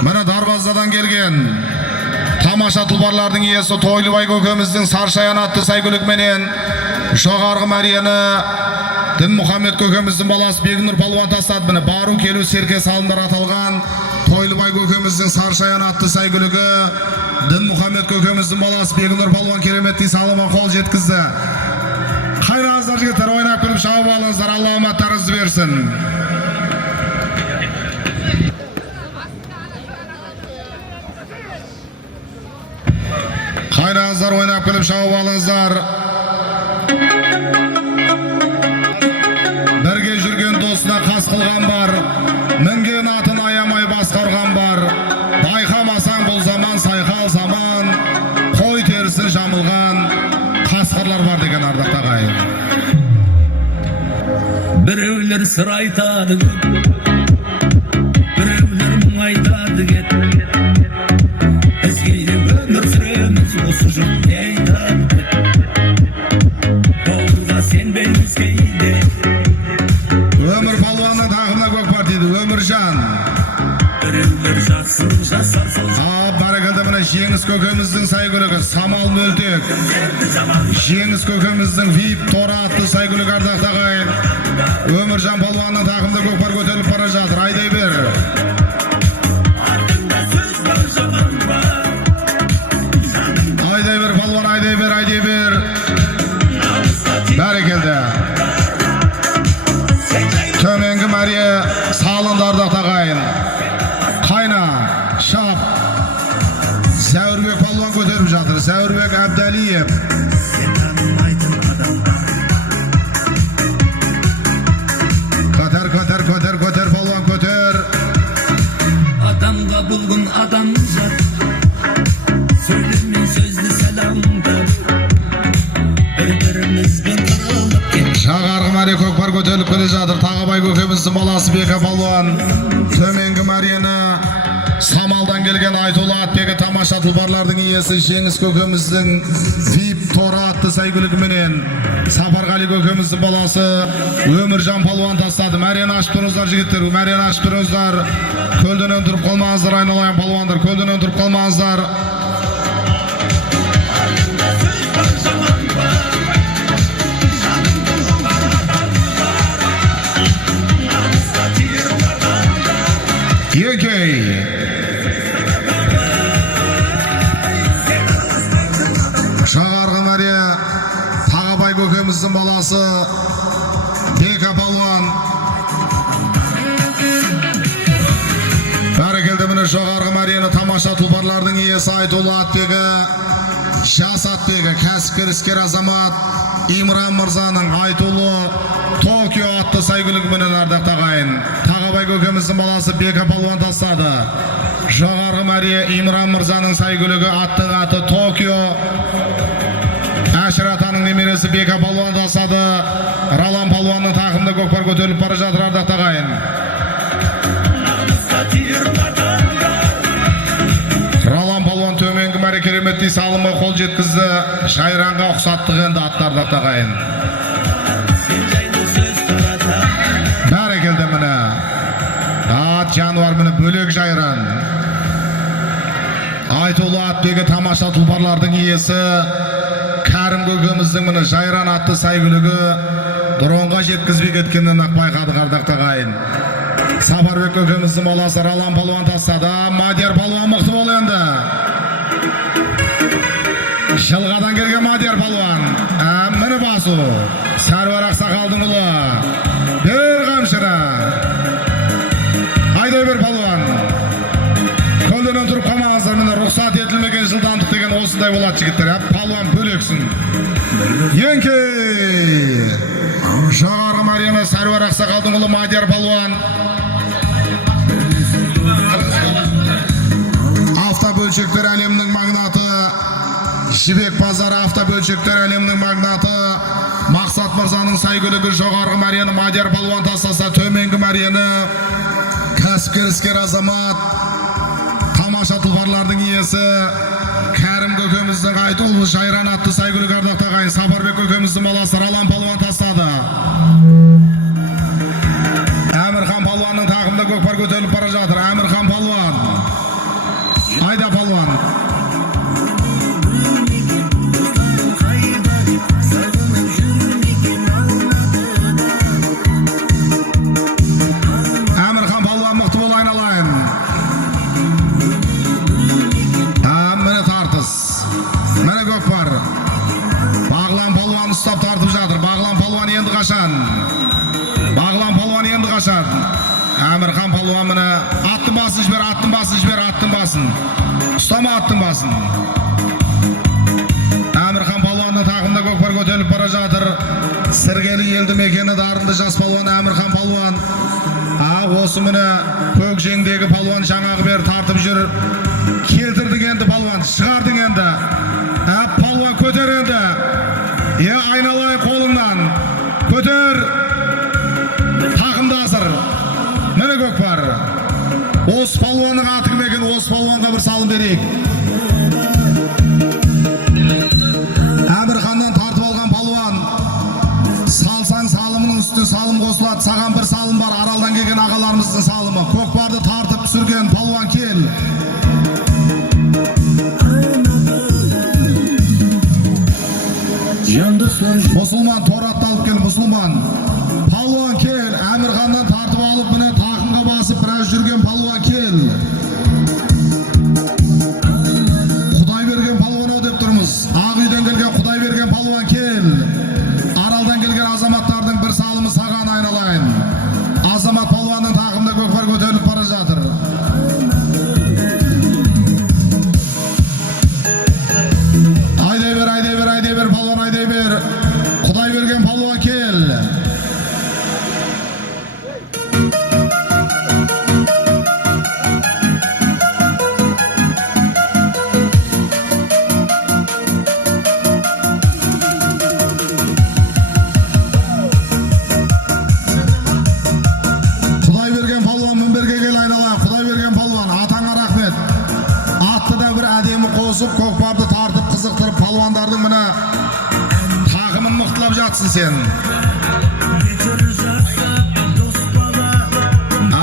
Міне Дарбазадан келген тамаша тұлпарлардың иесі Тойлыбай көкеміздің Саршаян атты сәйгүлігіменен жоғарғы Марияны Дін Мұхаммед көкеміздің баласы Бегнұр Палуан тастады. Міне бару келу серке салымдар аталған Тойлыбай көкеміздің Саршаян атты сәйгүлігі Дін Мұхаммед көкеміздің баласы Бегнұр Палуан кереметтей салымға қол жеткізді. Қайраңыздар жігіттер, ойнап күліп шауып алыңыздар, Алла аматтарыңызды берсін. Қайраңыздар, ойнап күліп шауып алыңыздар. Бірге жүрген досына қас қылған бар, мінген атын аямай басқарған бар. Байқамасаң бұл заман сайқал заман, қой терісін жамылған қасқырлар бар деген ардақ ағайын. Біреулер сыр айтады, біреулер мұң айтады кет. Бізге де өмір сүреміз, осы жұрт не айтады. Бауырға сенбейміз кейде. Өмір Палуанның тағымына көкпар дейді, Өміржан. Біреулер жасын жасарсыз. Барекелді, міне Жеңіс көкеміздің сәйгүлігі Самал Мөлтек. Жеңіс көкеміздің VIP торы атты сәйгүлігі ардақ тағайын. Өміржан Палуанның тағымда көкпар көтеріліп бара жатыр. Айдай бер. Айдай бер Палуан, айдай бер, айдай бер. Бәрекелді. Төменгі Мария салынды ардақ тағайын. Қайна, шап. Зәурбек Палуан көтеріп жатыр. Зәурбек Әбдәлиев. Көтер Палуан, көтер. Адамға бұлғын адам жат, сөйлемен сөзді сәламдар. Бір-бірімізбен қырылып кет. Жоғарғы Мария көкпар көтеріліп келе жатыр. Тағабай көкеміздің баласы Бека Палуан. Төменгі Марияны Самалдан келген Айтулы Атбегі тамаша тұлпарлардың иесі Жеңіс көкеміздің VIP торы атты сәйгүлігіменен Сапарғали көкеміздің баласы Өміржан Палуан тастады. Мәрені ашып тұрыңыздар жігіттер, мәрені ашып тұрыңыздар. Көлденен тұрып қалмаңыздар, айналайын палуандар, көлденен тұрып қалмаңыздар. Екей. Жоғарғы Мария Тағабай көкеміздің баласы Бека Палуан. Бәрекелді, міне жоғарғы Марияны тамаша тұлпарлардың иесі Айтулы Атбегі, жас Атбегі, кәсіпкер іскер азамат Имран Мырзаның Айтулы Токио атты сәйгүлігіменен ардақ тағайын. Тағабай көкеміздің баласы Бека Палуан тастады. Жоғарғы Мария Имран Мырзаның сәйгүлігі аттың аты Токио. Әшір атаның немересі Бека Палуан тастады. Ралан Палуанның тақымда көкпар көтеріліп бара жатыр ардақ тағайын. Ралан Палуан төменгі мәре кереметтей салымға қол жеткізді. Жайранға ұқсаттық енді аттарды тағайын. Бәрекелді міне. Ат жануар міне бөлек жайран. Айтулы атбегі тамаша тұлпарлардың иесі Кәрім көкеміздің міне жайран атты сайгүлігі дронға жеткізбей кеткеннен ақ байқадық ардақ тағайын. Сапарбек көкеміздің моласы Ралан Палуан тастады. Мадияр Палуан мықты бол енді. Жылғадан келген Мадияр Палуан. Міне басу. Сәрвар Ақсақалдың ұлы. Бер қамшыра. Айдай бер Палуан. Көлденен тұрып қамаңыздар. Міне рұқсат етілмеген жылдамдық деген осындай болады жігіттер. Палуан бөлексін. Еңкей. Жоғарғы Марияна Сәрвар Ақсақалдың ұлы Мадияр Палуан. Автобөлшектер әлемнің магнаты, Жібек базары автобөлшектер әлемнің магнаты, Мақсат Мырзаның сайгүлігі жоғарғы Марияны Мадияр Палуан тастаса, төменгі Марияны кәсіпкер іскер азамат, тамаша тұлпарлардың иесі Кәрім көкеміздің айтулы жайран атты сайгүлігі ардақ тағайын. Сапарбек көкеміздің баласы Ралан Палуан тастады. Әмірхан Палуанның тақымда көкпар көтеріліп бара жатыр. Әмірхан Палуан. Айда Палуан. Әмірхан Палуан мықты бол айналайын. Міне тартыс. Міне көкпар. Бағлан Палуан ұстап тартып жатыр. Бағлан Палуан енді қашан. Бағлан Палуан енді қашан. Әмірхан Палуан міне аттың басын жібер, аттың басын жібер, аттың басын. Ұстама аттың басын. Әмірхан Палуанның тақымда көкпар көтеріліп бара жатыр. Сіргелі елді мекені дарынды жас палуан Әмірхан Палуан. Осы міне көкжеңдегі палуан жаңағы бер тартып жүр. Келтірдің енді палуан, шығардың енді. Палуан көтер енді. Айналай қолыңнан. Көтер. Тақымда асыр. Міне көкпар. Осы палуанның аты кім екен? Осы палуанға бір салым берейік. Әмірханнан тартып алған палуан. Салсаң салымының үстіне салым қосылады. Саған бір салым бар. Аралдан келген ағаларымыздың салымы. Көкпарды тартып түсірген палуан кел. Мұсылман торатты алып кел, мұсылман. Палуан кел. Әмірханнан тартып алып міне тақымға басып біраз жүрген палуан кел. Құдай берген палуан о деп тұрмыз. Ақ үйден келген Құдай берген палуан кел. Аралдан келген азаматтардың бір салымы саған айналайын. Азамат палуанның тақымда көкпар көтеріліп бара жатыр. Айдай бер, айдай бер, айдай бер, палуан айдай бер. Құдай берген палуан кел. Құдай берген палуан мінберге кел айналайын. Құдай берген палуан, атаңа рахмет. Атты да бір әдемі қосып, көкпарды тартып, қызықтырып, палуандардың міне тақымын мықтылап жатсың сен.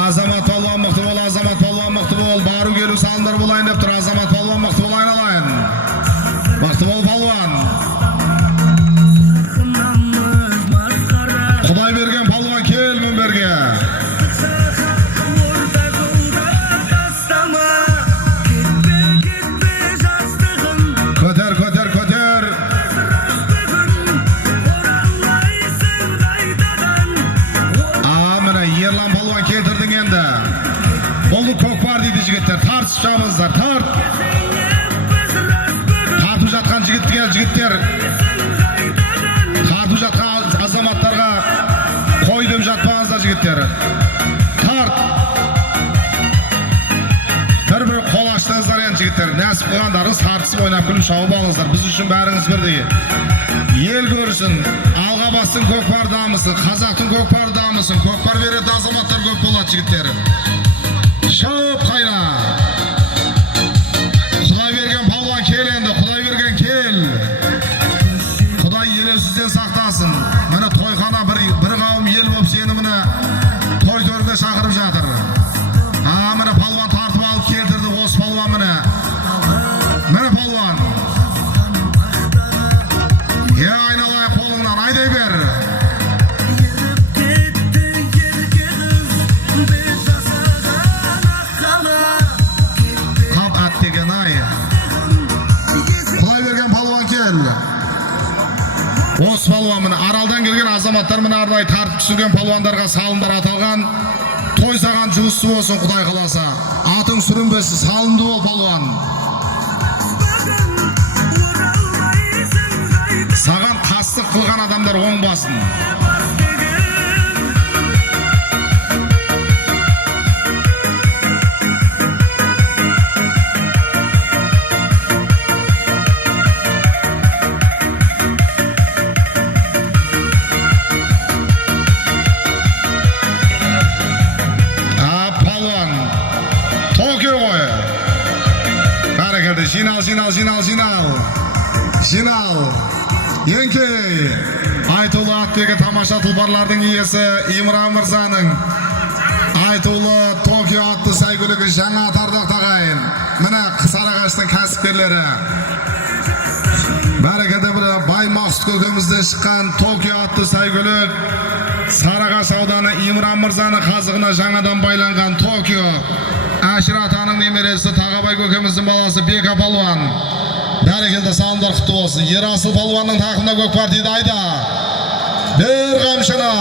Азамат палуан мықты бол, азамат палуан мықты бол. Бару келу салымдар болайын деп тұр. Азамат палуан мықты бол айналайын. Мықты бол палуан. Құдай берген палуан кел мінберге. Көтер, көтер, көтер. Міне Ерлан палуан келтірдің енді. Бұл көкпар дейді жігіттер. Тартып жабыңыздар, тарт. Тартып жатқан жігіттер. Тартып жатқан азаматтарға қой деп жатпаңыздар жігіттер. Тарт. Бір қол аштыңыздар енді жігіттер. Нәсіп қылғандарыңыз тартысып ойнап күліп шауып алыңыздар. Біз үшін бәріңіз бірдей. Ел көрсін, алға бассын, көкпар дамысын, қазақтың көкпар дамысын. Көкпар береді азаматтар көп болады жігіттер. Şap kayna. Kuday bergen palvan kel endi. Kuday bergen kel. Kuday yelevsizden saktasın. Mana toyxana bir kavim yel bop seni mana toy törüne çakırıp жатыр. Ha mana palvan tartıp alıp keltirdi os palvan mana. Mana palvan. Ya aynalay kolundan ayday ber. Kap at degen ay. Kulay bergen palvan kel. Os palvan mana araldan kelgen azamatlar mana arnay tartip sürgen palvandarga salımдар atalgan. Toy sagan juussu bolsun Kuday kalasa. Atың sürünbesi salımdı bol palvan. Sagan kastық kılgan adamlar oңбасын. Palvan Tokyo koy. Hareketi Jinal. Yenkey. Aytuğlu attегі тамаша тұлпарлардың иесі Имран Мырзаның Aytuğlu Tokyo атты сәйгүлігі жаңа тардық тағайын. Міне Сарыағаштың кәсіпкерлері. Бәрекеті бір бай мақсұт көкемізде шыққан Tokyo атты сәйгүлік Сарыағаш ауданы Имран Мырзаның қазығына жаңадан байланған Tokyo. Әшір атаның немересі Тағабай көкеміздің баласы Бека Палуан. Бәрекелді салымдар құтты болсын. Ерасыл Палуанның тақында көк партиді айда. Бір қамшына.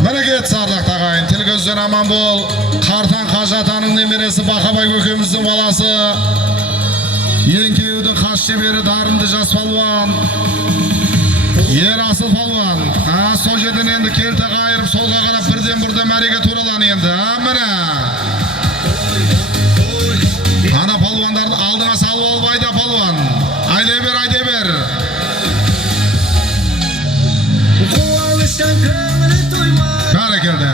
Міне кет сардақ тағайын. Тіл көзден аман бол. Қартан Қажатаның немересі Бақабай көкеміздің баласы. Еңкеудің қас шебері дарынды жас Палуан. Ерасыл Палуан. Сол жерден енді келті қайырып солға қарап бірден мәреге туралан енді. Міне. Ана палуандарды алдыңа салып алып айда палуан. Айдай бер. Бәрекелді.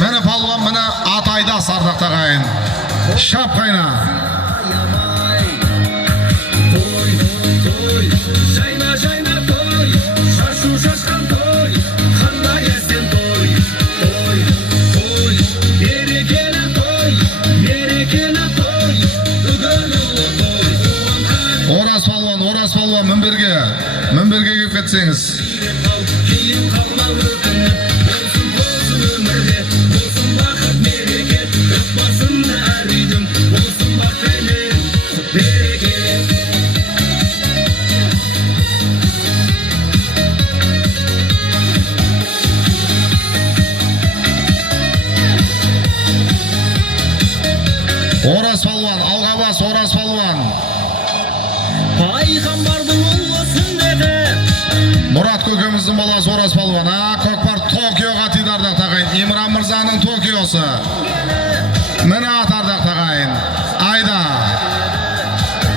Мені палуан, мені атайда сардақ тағайын. Шап қайна. Жайна той, шашу шашқан той, қандай әсем той. Берекелі той, үгілі той. Орас палуан, мінберге кеп кетсеңіз. Кейін қалмау өкініп, болсын өмірде, болсын бақыт берекет, отбасында әр үйдің, болсын бақ пенен, құт берекет. Орас палуан, алға бас, Орас палуан. Пайғамбардың ұлысын деді. Мұрат көкеміздің баласы Орас палуан. Көкпар Токиоға тидардақ тағайын. Имран Мырзаның Токиосы. Міне атардақ тағайын. Айда.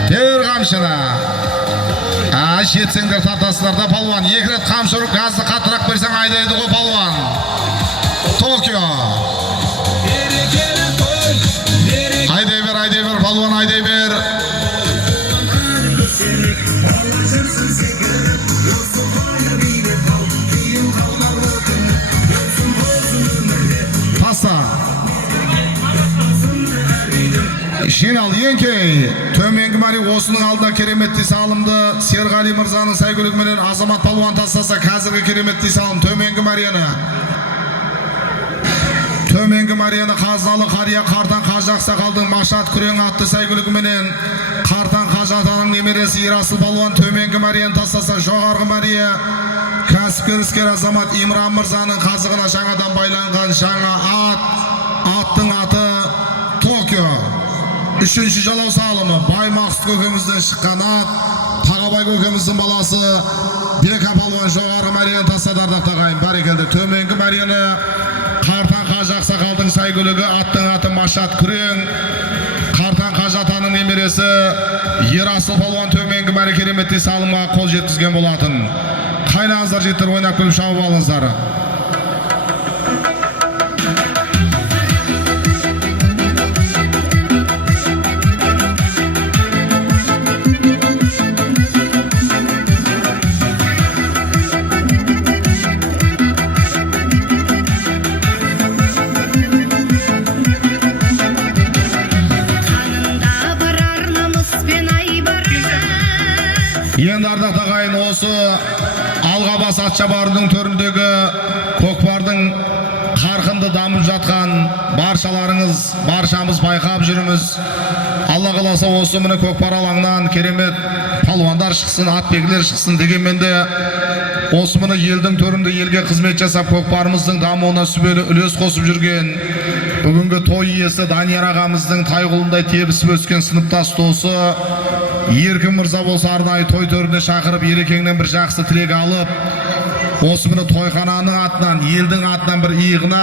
Бер қамшына. Жетсеңдер тартасыларда палуан. Екі рет қамшы ұрып газды қаттырақ берсең айдайды ғой палуан. Токио. Айдай бер, палуан айдай бер. Pasta. Жинал Еңкей. Төменгі мәре осының алдында кереметті салымды Серғали Мырзаның сәйгүлігіменен Азамат палуан тастаса қазіргі кереметті салым төменгі мәрені. Төменгі Марияны Қазалы қария Қартан Қажақса қалдың Машат күрең атты сәйгүлігіменен Қартан Қажатаның немересі Ерасыл Палуан төменгі Марияны тастаса жоғарғы Мария кәсіпкер іскер азамат Имран Мырзаның қазығына жаңадан байланған жаңа аттың аты Токио. Үшінші жалау салымы Бай Мақсұт көкемізден шыққан ат Тағабай көкеміздің баласы Бека Палуан жоғарғы Марияны тастадардақ тағайын. Бәрекелді төменгі Марияны Қартан Қажақса қалдың сәйгүлігі аттың аты Машат күрең. Қартан Қажатаның немересі Ерасыл Палуан төменгі мәре кереметті салымға қол жеткізген болатын. Қайнаңыздар жеттір ойнап келіп шауып алыңыздар. осы Алғабас Атшабардың төріндегі көкпардың қарқынды дамып жатқан баршаларыңыз, баршамыз байқап жүрміз. Алла қаласа осы міне көкпар алаңынан керемет палуандар шықсын, атбегілер шықсын дегенмен де осы міне елдің төрінде елге қызмет жасап көкпарымыздың дамуына сүбелі үлес қосып жүрген бүгінгі той иесі Данияр ағамыздың тайғұлындай тебісіп өскен сыныптас досы Еркін мырза болса арнайы той төріне шақырып ерекеңнен бір жақсы тілек алып, осы міне тойхананың атынан, елдің атынан бір иығына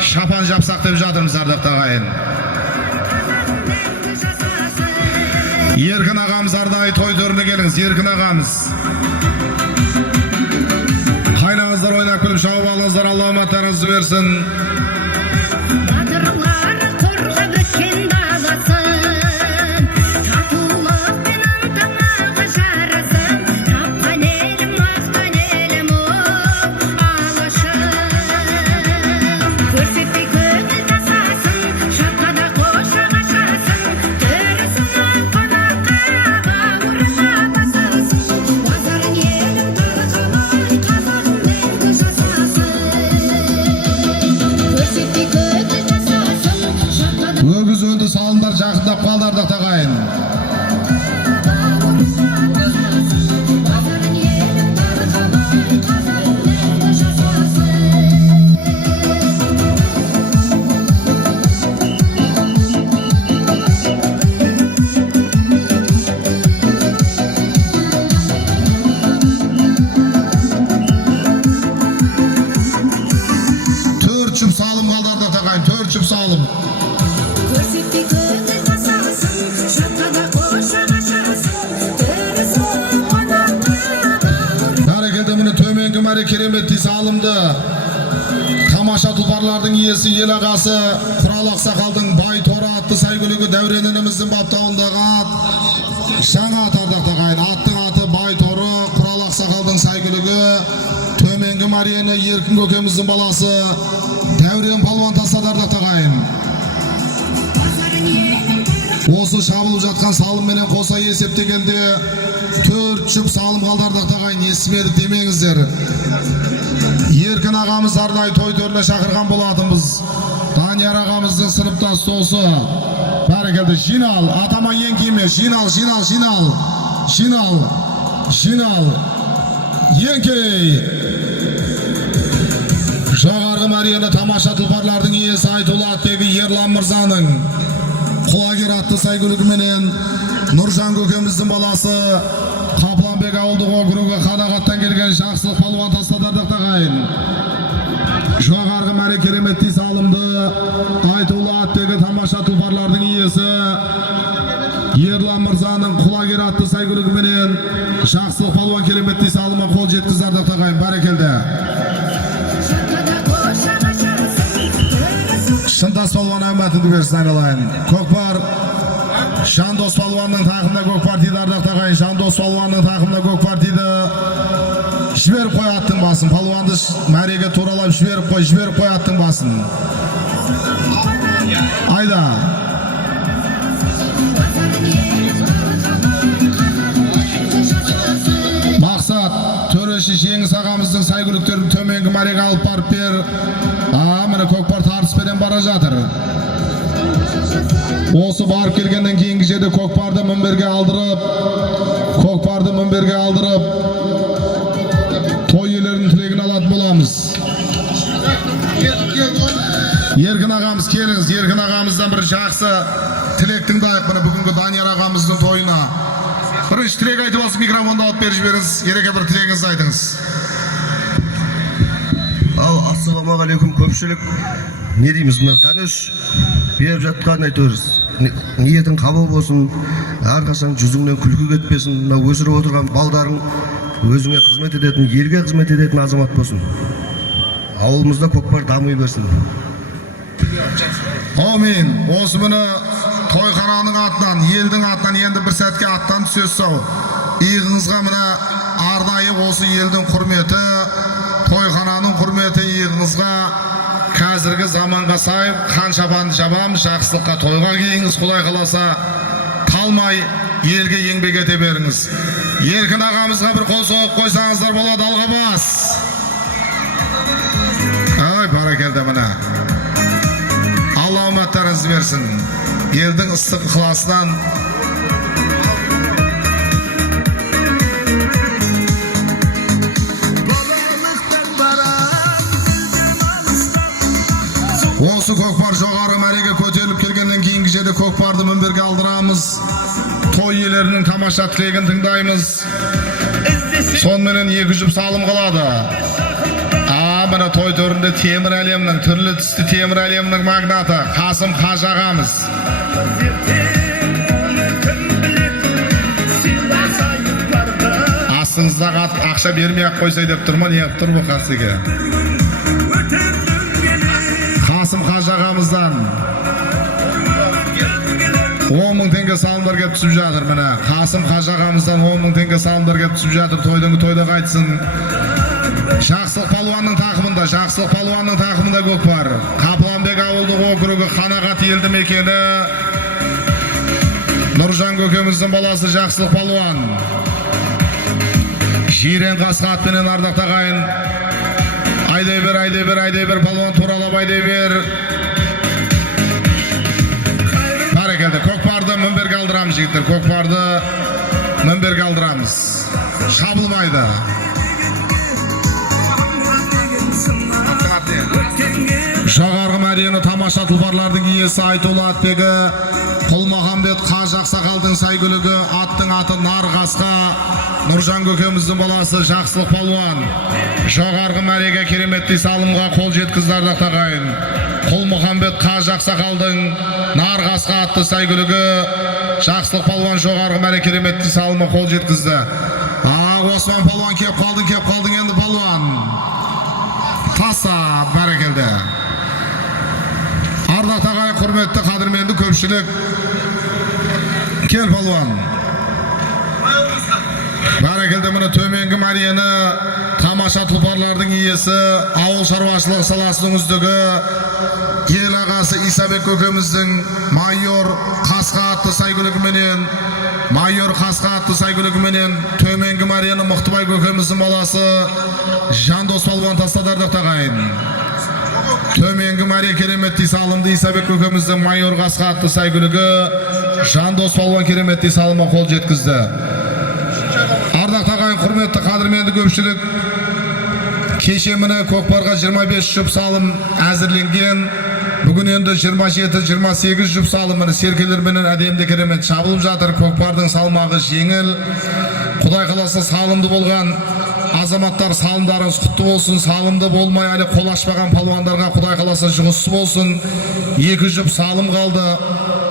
шапан жапсақ деп жатырмыз, ардақты ағайын. Еркін ағамыз арнайы той төріне келіңіз, Еркін ағамыз. Қайнаңыздар ойнап күліп шауып алыңыздар, Алла оматтарыңызды берсін. Өгіз өлді салындар жақындап қалды, ардақты ағайын. Төрт жұп салым қалды, ардақты ағайын, төрт жұп салым. Төменгі мәре кереметті салымды тамаша тұлпарлардың иесі ел ағасы Құрал Ақсақалдың бай торы атты сәйгүлігі дәуренініміздің баптауындағы ат жаңа ат, ардақты ағайын. Аттың аты бай торы Құрал Ақсақалдың сәйгүлігі төменгі мәрені Еркін көкеміздің баласы Дәурен палуан тастады, ардақты ағайын. Осы шабылып жатқан салымменен қоса есептегенде 4 жұп салым қалды, ардақты ағайын. Естімедік демеңіздер. Еркін ағамыз арнайы той төріне шақырған болатынбыз. Данияр ағамыздың сыныптас досы. Бәрекелді, жинал, атама ең киме, жинал. Еңкей. Жоғарғы мәрені тамаша тұлпарлардың иесі Айтулы Атбегі Ерлан мырзаның құлагер атты сәйгүлігіменен Нұржан көкеміздің баласы Қапланбек ауылдық округі Қанағаттан келген жақсылық палуан тастады, ардақты ағайын. Жоғарғы мәре кереметті салымды Айтулы Атбегі тамаша тұлпарлардың иесі Ерлан мырзаның құлагер атты сәйгүлігіменен жақсылық палуан кереметті салымы қол жеткізді, ардақты ағайын. Бәрекелді. Шындас палуан әмәтінді берсін, айналайын. Көкпар Жандос палуанның тақымда көкпар тиді, ардақты ағайын. Жандос палуанның тақымда көкпар тиді. Жіберіп қой аттың басын. Палуанды мәреге туралап жіберіп қой аттың басын. Айда. Мақсат төреші Жеңіс ағамыздың сәйгүліктерін төменгі мәреге алып барып бер. Міне көкпар тартыспенен бара жатыр. Осы барып келгеннен кейінгі жерде көкпарды мінберге алдырып, той иелерінің тілегін алатын боламыз. Еркін ағамыз келіңіз, Еркін ағамыздан бір жақсы тілек тыңдайық міне бүгінгі Данияр ағамыздың тойына. Бірінші тілек айтып алсын, микрофонды алып беріп жіберіңіз, ереке бір тілегіңізді айтыңыз. Ассалаумағалейкум көпшілік. Не дейміз, мына Даныш беріп жатқан айтырыз. Ниетің қабыл болсын, әрқашан жүзіңнен күлкі кетпесін. Мына өсіріп отырған балдарың өзіңе қызмет ететін, елге қызмет ететін азамат болсын. Ауылымызда көкпар дамый берсін. Амин. Осы міне тойхананың атынан, елдің атынан енді бір сәтке аттан түсесіз ау. Иығыңызға міне арнайы осы елдің құрметі, тойхананың құрметі иығыңызға қазіргі заманға сай қан шапанды жабамыз, жақсылыққа тойға кейіңіз құдай қаласа талмай elge еңбек ете беріңіз. Еркін ағамызға бір қол соғып қойсаңыздар болады, алға бас. Ай, барекелді міне. Алла үміттеріңізді берсін. Елдің ыстық ықыласынан осы көкпар жоғары мәреге көтеріліп келгеннен кейінгі жерде көкпарды мінберге алдырамыз. Той иелерінің тамаша тілегін тыңдаймыз. Сонымен екі жұп салым қалады. Міне той төрінде темір әлемнің, түрлі түсті темір әлемнің магнаты Қасым Қажы ағамыз. Астыңыздағы ақша бермей-ақ қойсай деп тұрма, не тұр бұл қасыға? Қасым Қажы ағамыздан 10.000 теңге салымдар кеп түсіп жатыр. Міне Қасым Қажы ағамыздан 10.000 теңге салымдар кеп түсіп жатыр. Тойда қайтсын. Жақсылық палуанның тақымында көкпар. Қапыланбек ауылдық округі Қанағат елді мекені. Нұржан көкеміздің баласы Жақсылық палуан. Жирен қасқа атпенен ардақ ағайын. Айдай бер, палуан туралап айдай бер. Барекелді, көкпарды мінберге алдырамыз жігіттер. Көкпарды мінберге алдырамыз. Шабылмайды. Жоғарғы мәрені тамаша тұлпарлардың иесі Айтолы Атбегі, Құлмағамбет Қажы Ақсақалдың сәйгүлігі, аттың аты Нарғасқа, Нұржан көкеміздің баласы Жақсылық палуан. Жоғарғы мәреге кереметтей салымға қол жеткізді ағайын. Құлмағамбет Қажы Ақсақалдың Нарғасқа атты сәйгүлігі, Жақсылық палуан жоғарғы мәре кереметтей салымға қол жеткізді. Осман палуан кеп қалдың енді палуан. Таса, бәрекелді. Ардақ ағайын, құрметті қадірменді көпшілік. Кел палуан. Бәрекелді, мұны төменгі мәрені тамаша тұлпарлардың иесі, ауыл шаруашылық саласының үздігі, ел ағасы Исабек көкеміздің майор Қасқа атты сәйгүлігіменен төменгі мәрені Мұқтыбай көкеміздің баласы Жандос палуан тастады ағайын. Төменгі мәре кереметтей салымды Исабек көкеміздің майор Қасқа атты сәйгүлігі Жандос палуан кереметтей салыма қол жеткізді. Ардақ ағайын, құрметті қадірменді көпшілік, кеше міне көкпарға 25 жұп салым әзірленген. Бүгін енді 27-28 жұп салымын серкелерменен әдемді керемет шабылып жатыр. Көкпардың салмағы жеңіл. Құдай қаласа салымды болған азаматтар салымдарыңыз құтты болсын. Салымды болмай әлі қол ашпаған палуандарға Құдай қаласа жұғысы болсын. 2 жұп салым қалды.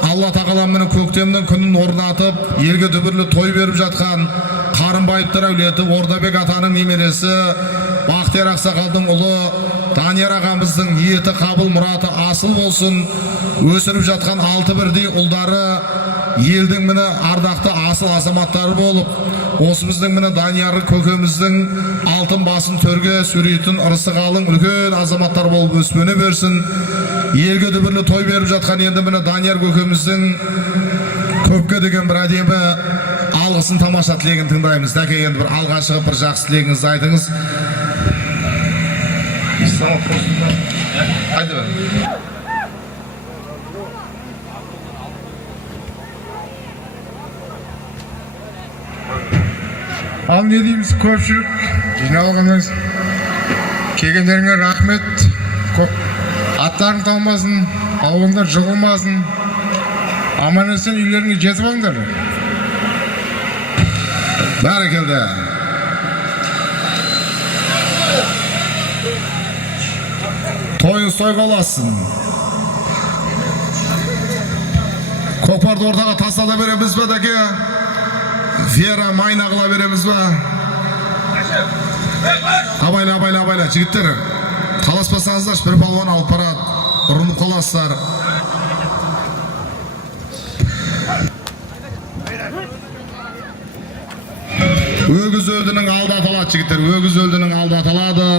Алла тағаламның көктемнің күнін орнатып, елге дүбірлі той беріп жатқан Қарынбаевтар әулеті Ордабек атаның немересі Бақтияр Ақсақалдың ұлы Данияр ағамыздың ниеті қабыл, мұраты асыл болсын. Өсіріп жатқан 6 бірдей ұлдары елдің міне ардақты асыл азаматтары болып, осы біздің міне Данияр көкеміздің алтын басын төрге сүйрейтін ырысы қалың үлкен азаматтар болып өспене берсін. Елге дүбірлі той беріп жатқан енді міне Данияр көкеміздің көпке деген бір әдемі алғысын, тамаша тілегін тыңдаймыз. Дәке, енді бір алға шығып бір жақсы тілегіңізді айтыңыз. Ал не дейміз, көпшілік жиналғаныңыз, келгендеріңе рахмет. Аттарың талмасын, ауылыңдар жығылмасын, аман есен үйлеріңе жетіп алыңдар. Бәрекелді. Тойыңыз той боласын. Көкпарды ортаға тастала береміз бе, дәке? Вера майна қыла береміз бе? Абайла, жігіттер. Таласпасаңыздар, бір балуан алып барады, ұрынып қаласыздар. Өгіз өлдінің алды аталады, жігіттер. Өгіз өлдінің алды аталады.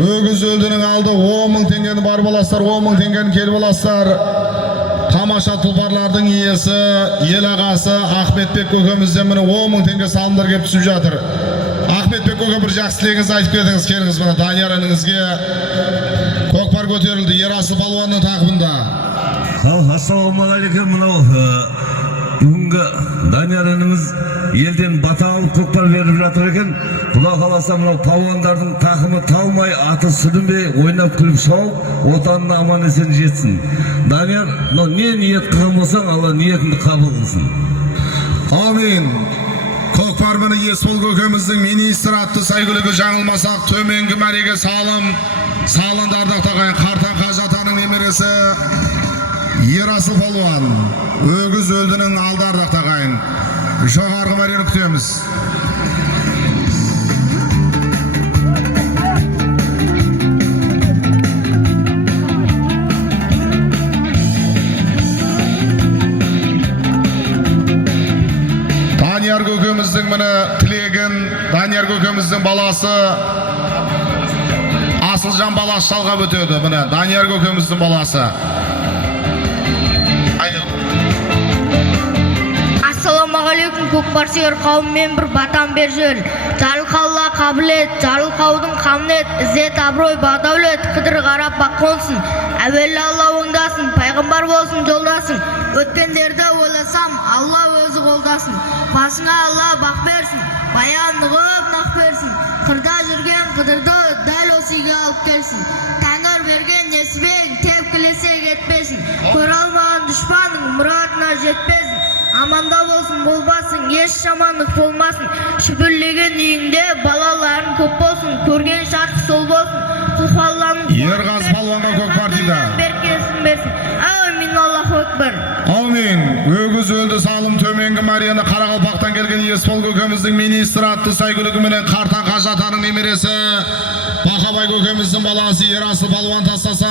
Өгіз өлдінің алды 10 000 tengeni kelip alasızlar. Tamaşa tulparlardın iyesi, el ağası Ahmetbek kökemizden mine 10 000 tenge salımlar kelip түсүп жатыр. Ahmetbek köke bir жақсылығыңызды айтып бердіңіз, келіңіз мына Данияр ініңізге. Көкпар көтерілді Ерасыл палуанның тақымында. Ассалаумағалейкум. Мынау бүгінгі Данияр ініміз елден бата алып көкпар беріп жатыр екен. Құда қаласа мынау палуандардың тақымы талмай, аты сүрінбей, ойнап күліп шауып, отанына аман есен жетсін. Данияр, не ниет қылған болсаң, Алла ниетіңді қабыл қылсын. Амин. Көкпар міне Есбол көкеміздің министр атты сәйгүлігі жаңылмасақ төменгі мәреге салынды ардақтаған Қартан Қажы атаның немересі Ерасыл палуан өгіз өлдінің алды ардақтаған. Жоғарғы мәрені күтеміз. Данияр көкеміздің міне тілегін, Данияр көкеміздің баласы Асылжан баласы шалғап өтеді. Міне Данияр көкеміздің баласы. Ассалаумағалейкум, көкпар сүйер қауыммен бір батам бер жөл. Жарылқалла қабілет, жарылқаудың қамнет, ізет абырой бағдаулет, қыдыр қарап бақ қонсын. Әуелі Алла оңдасын, пайғамбар болсын жолдасын. Өткендерді ойласам, Алла өзі қолдасын. Басыңа Алла бақ берсін, баяндығып нақ берсін. Қырда жүрген қыдырды дәл осыға алып келсін. Тәңір берген несібең тепкілесе кетпесін. Көр алмаған дұшпаның мұратына жетпесін. Аманда болсын, болбасын, еш жамандық болмасын. Шүпірлеген үйіңде балаларын көп болсын. Көрген шарқы сол болсын. Құлқалланың Ерғаз палуанға көкпар дейді. Беркесін берсін. Әумин, Аллаху Акбар. Амин. Өгіз өлді салым төменгі Марияны Қарақалпақтан келген Есбол көкеміздің министр атты сәйгүлігіменен Қартан Қажы атаның немересі Бақабай көкеміздің баласы Ерасыл палуан тастаса,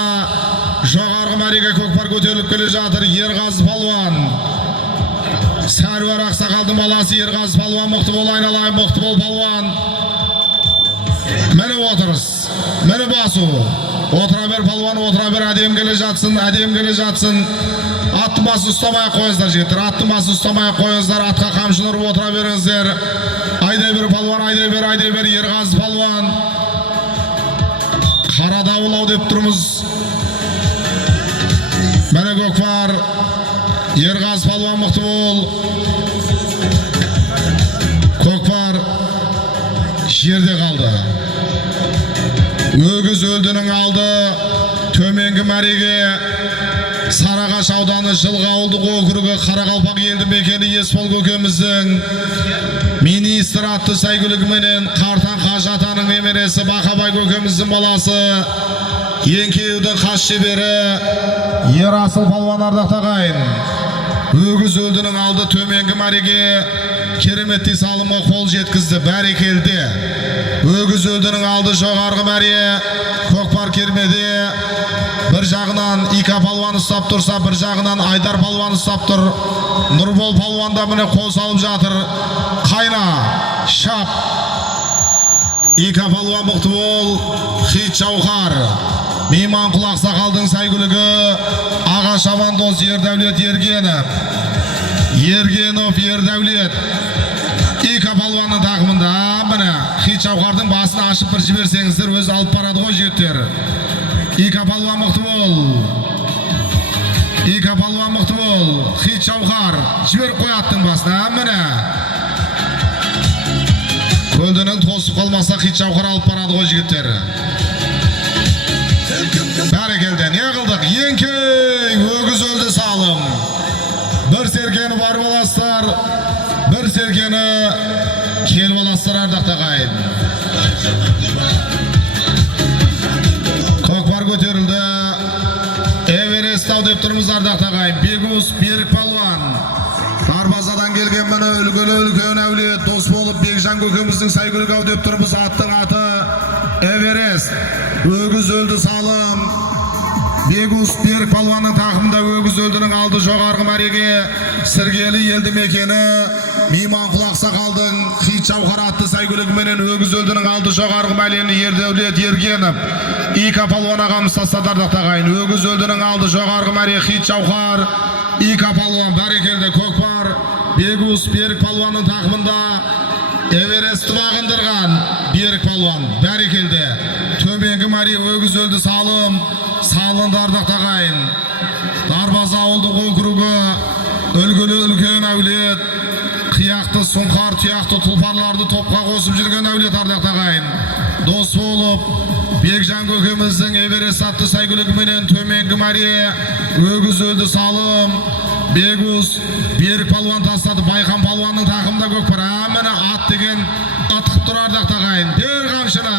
жоғарғы мәреге көкпар көтеріліп келе жатыр Ерғазы палуан. Сәруар Ақсақалдың баласы Ерғазы палуан. Мықты бол айналайын, мықты бол палуан. Мені отырыс, мені басу. Отыра бер палуан, отыра бер, әдем келе жатсын, әдем келе жатсын. Аттың басы ұстамай қойыңыздар жеттір, аттың басы ұстамай қойыңыздар, атқа қамшылар отыра беріңіздер. Айдай бер палуан, айдай бер, Ерғазы палуан. Қара дауылау деп тұрмыз. Мені көкпар. Ерғазы палуан мықты бол. Көкпар жерде қалды. Өгіз өлдінің алды төменгі мәреге Сарағаш ауданы Жылға ауылдық округі Қарақалпақ елді мекені Есбол көкеміздің министр атты сәйгүлігіменен Қартан Қажы атаның немересі Бақабай көкеміздің баласы еңкеудің қас шебері Ерасыл палуан ардақтағайын. Өгіз өлдінің алды төменгі мәреге кереметті салымға қол жеткізді, бәрекелді. Өгіз өлдінің алды жоғарғы мәре, көкпар кермеде. Bir жағынан Ика палуан ұстап тұрса, бір жағынан Айдар палуан ұстап тұр. Нұрбол палуан да міне қол салып жатыр. Қайна, шап. Ика палуан мықты бол, Хит Жауһар. Мейман құлақ сақалдың сәйгүлігі Аға Шабандоз Ердәулет Ергенов. Ердәулет. Ика палуанның тақымында міне Хит Жауһардың басын ашып бір жіберсеңіздер өз алып барады ғой жеттер. Ика палуан мықты бол. Ика палуан мықты бол. Хит Жауһар жіберіп қояттың басына міне. Көлдінің тосып қалмаса Хит Жауһар алып барады ғой жігіттер. Бәрекелді, не қылдық? Еңкей, өгіз өлді салым. Бір серкені бар баластар, бір серкені кел баластар ардақтағайын. Көкпар көтерілді. Эверест ау деп тұрмыз ардақтағайын. Бегус Берік палуан. Дарбазадан келген мені үлгілі үлкен әулет дос болып Бекжан көкеміздің сәйгүлік ау деп тұрмыз. Аттың аты Эверест. Өгіз өлді салым. Бегус Берік палуанның тақымында өгіз өлдінің алды жоғарғы мәреге Сіргелі елді мекені Мейман құлақ сақалдың хит шауқар атты сәйгүлігіменен өгіз өлдінің алды жоғарғы мәлені Ердәулет Ергенов Ика палуан ағамыз тастадардық тағайын. Өгіз өлдінің алды жоғарғы мәре хит шауқар Ика палуан бәрекелді көкпар Бегус Берік палуанның тақымында Эверестті бағындырған Берік палуан бәрекелді. Төменгі мәре өгіз өлді салынды ардақ тағайын. Дарбаза ауылдық округі үлгілі үлкен әулет қияқты сұңқар тұяқты тұлпарларды топқа қосып жүрген әулет ардақ тағайын. Дос болып Бекжан көкеміздің Эверест атты сәйгүлігіменен төменгі мәре өгіз өлді салым Бегус Берік палуан тастады. Байқан палуанның тақымда көкпар әміні ат деген атқып тұр ардақ тағайын. Бер қамшына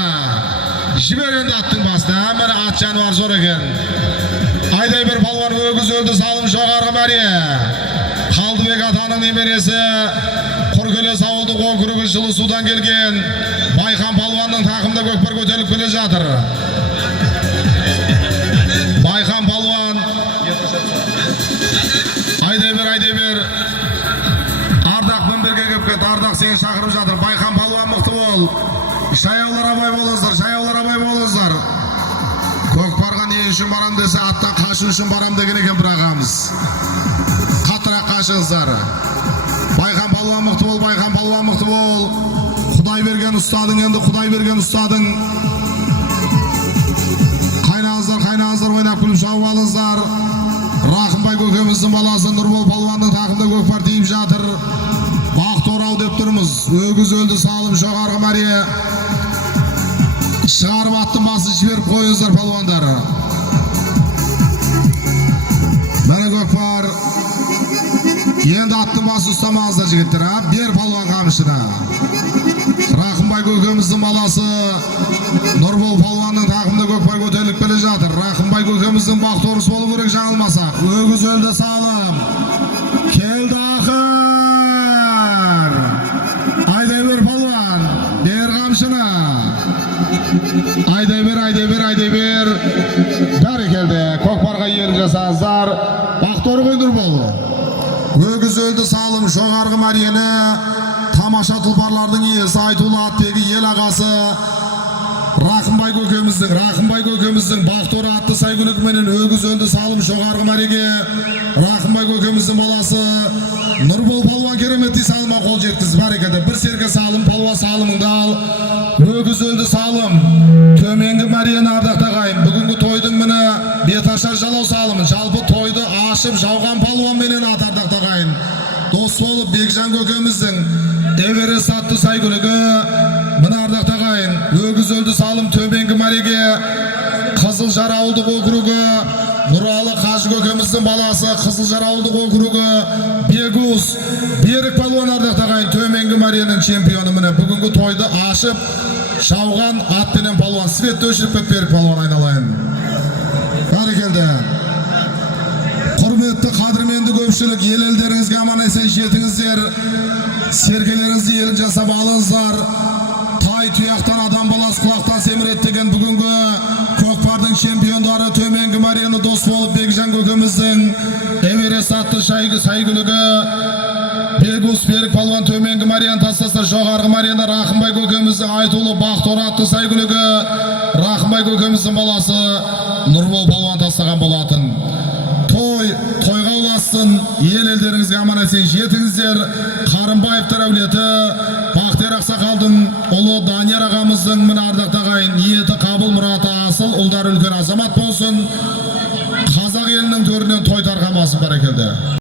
жіберенді аттың басты әміні ат жануар зор екен. Айдай бір палуан өгіз өлді салым жоғарғы мәре Қалдыбек атаның немересі Құркелес ауылдық округі Жылысудан келген Байқан палуанның тақымда көкпар көтеріліп келе жатыр. Байқан палуан айдай бер Ардақпен бірге кеп кет. Ардақ сені шақырып жатыр. Байқан палуан мықты бол. Жаяулар абай болыңыздар. Көкпарға не үшін барам десе аттан қашу үшін барам деген екен бір ағамыз. Қатырақ қашыңыздар. Байқан палуан мықты бол. Құдай берген ұстадың. Қайнаңыздар ойнап күліп шауып алыңыздар. Рақымбай көкеміздің баласы Нұрбол палуанның тақымда көкпар тиіп жатыр. Бақторау деп тұрмыз. Өгіз өлді салым жоғарғы мәре. Шығарып аттың басы жіберіп қойыңыздар палуандар. Мәне көкпар. Енді аттың басы ұстамаңыздар жігіттер. Бер палуан қамшына. Рақымбай көкеміздің баласы Нұрбол палуанның тақымда көкпар көтеріліп келе жатыр. Рақымбай көкеміздің бақторысы болу керек жаңылмасақ. Өгіз өлді салым. Келді ақыр. Айдай бер палуан. Бер қамшына. Айдай бер. Бәрекелді. Көкпарға елін жасаңыздар. Бақтор ғой Нұрбол. Өгіз өлді салым жоғарғы мәрені тамаша тұлпарлардың иесі айтулы аттегі ел ағасы Рақымбай көкеміздің Бақтор атты сәйгүлігіменен өгіз өлді салым жоғарғы мәреге Рақымбай көкеміздің баласы Нұрбол палуан кереметті салыма қол жеткіз. Бәрекелді. Бір серке салым палуа салымыңды ал. Өгіз өлді салым төменгі мәрені ардақ тағайын. Бүгінгі тойдың міні беташар жалау салымын. Жалпы тойды ашып жауған палуан менен ат ардақ тағайын. Дос болып Бекжан көкеміздің Эверест атты сәйгүлігі міне ардақ тағайын. Өгіз өлді салым төменгі мәреге Қызылжар ауылдық округі Нұралы Қажы көкеміздің баласы Қызылжар ауылдық округі Бегус Берік палуан ардақ тағайын. Төменгі мәренің чемпионы міне бүгінгі тойды ашып шауған атпенен палуан. Светті өшіріп кет Берік палуан айналайын. Бәрекелді. Құрметті қадірменді көпшілік, елдеріңізге аман есен жетіңіздер. Сергелеріңізді елін жасап алыңыздар. Тай тұяқтан адам баласы құлақтан семірет деген бүгінгі көкпардың чемпиондары төменгі мәрені дос болып Бекжан көкеміздің Эверест атты сәйгүлігі Бегус Берік палуан төменгі мәрені тастаса жоғарғы мәрені Рақымбай көкеміздің айтулы Бақтор атты сәйгүлігі Рақымбай көкеміздің баласы Нұрбол палуан тастаған болатын. Тойға ұласын, елдеріңізге аман есен жетіңіздер. Қарымбаевтар әулеті Бақтияр Ақсақалдың ұлы Данияр ағамыздың міне ардақ тағайын. Ниеті қабыл, мұраты асыл, ұлдар үлкен азамат болсын. Қазақ елінің төрінен той тарқамасын. Бәрекелді.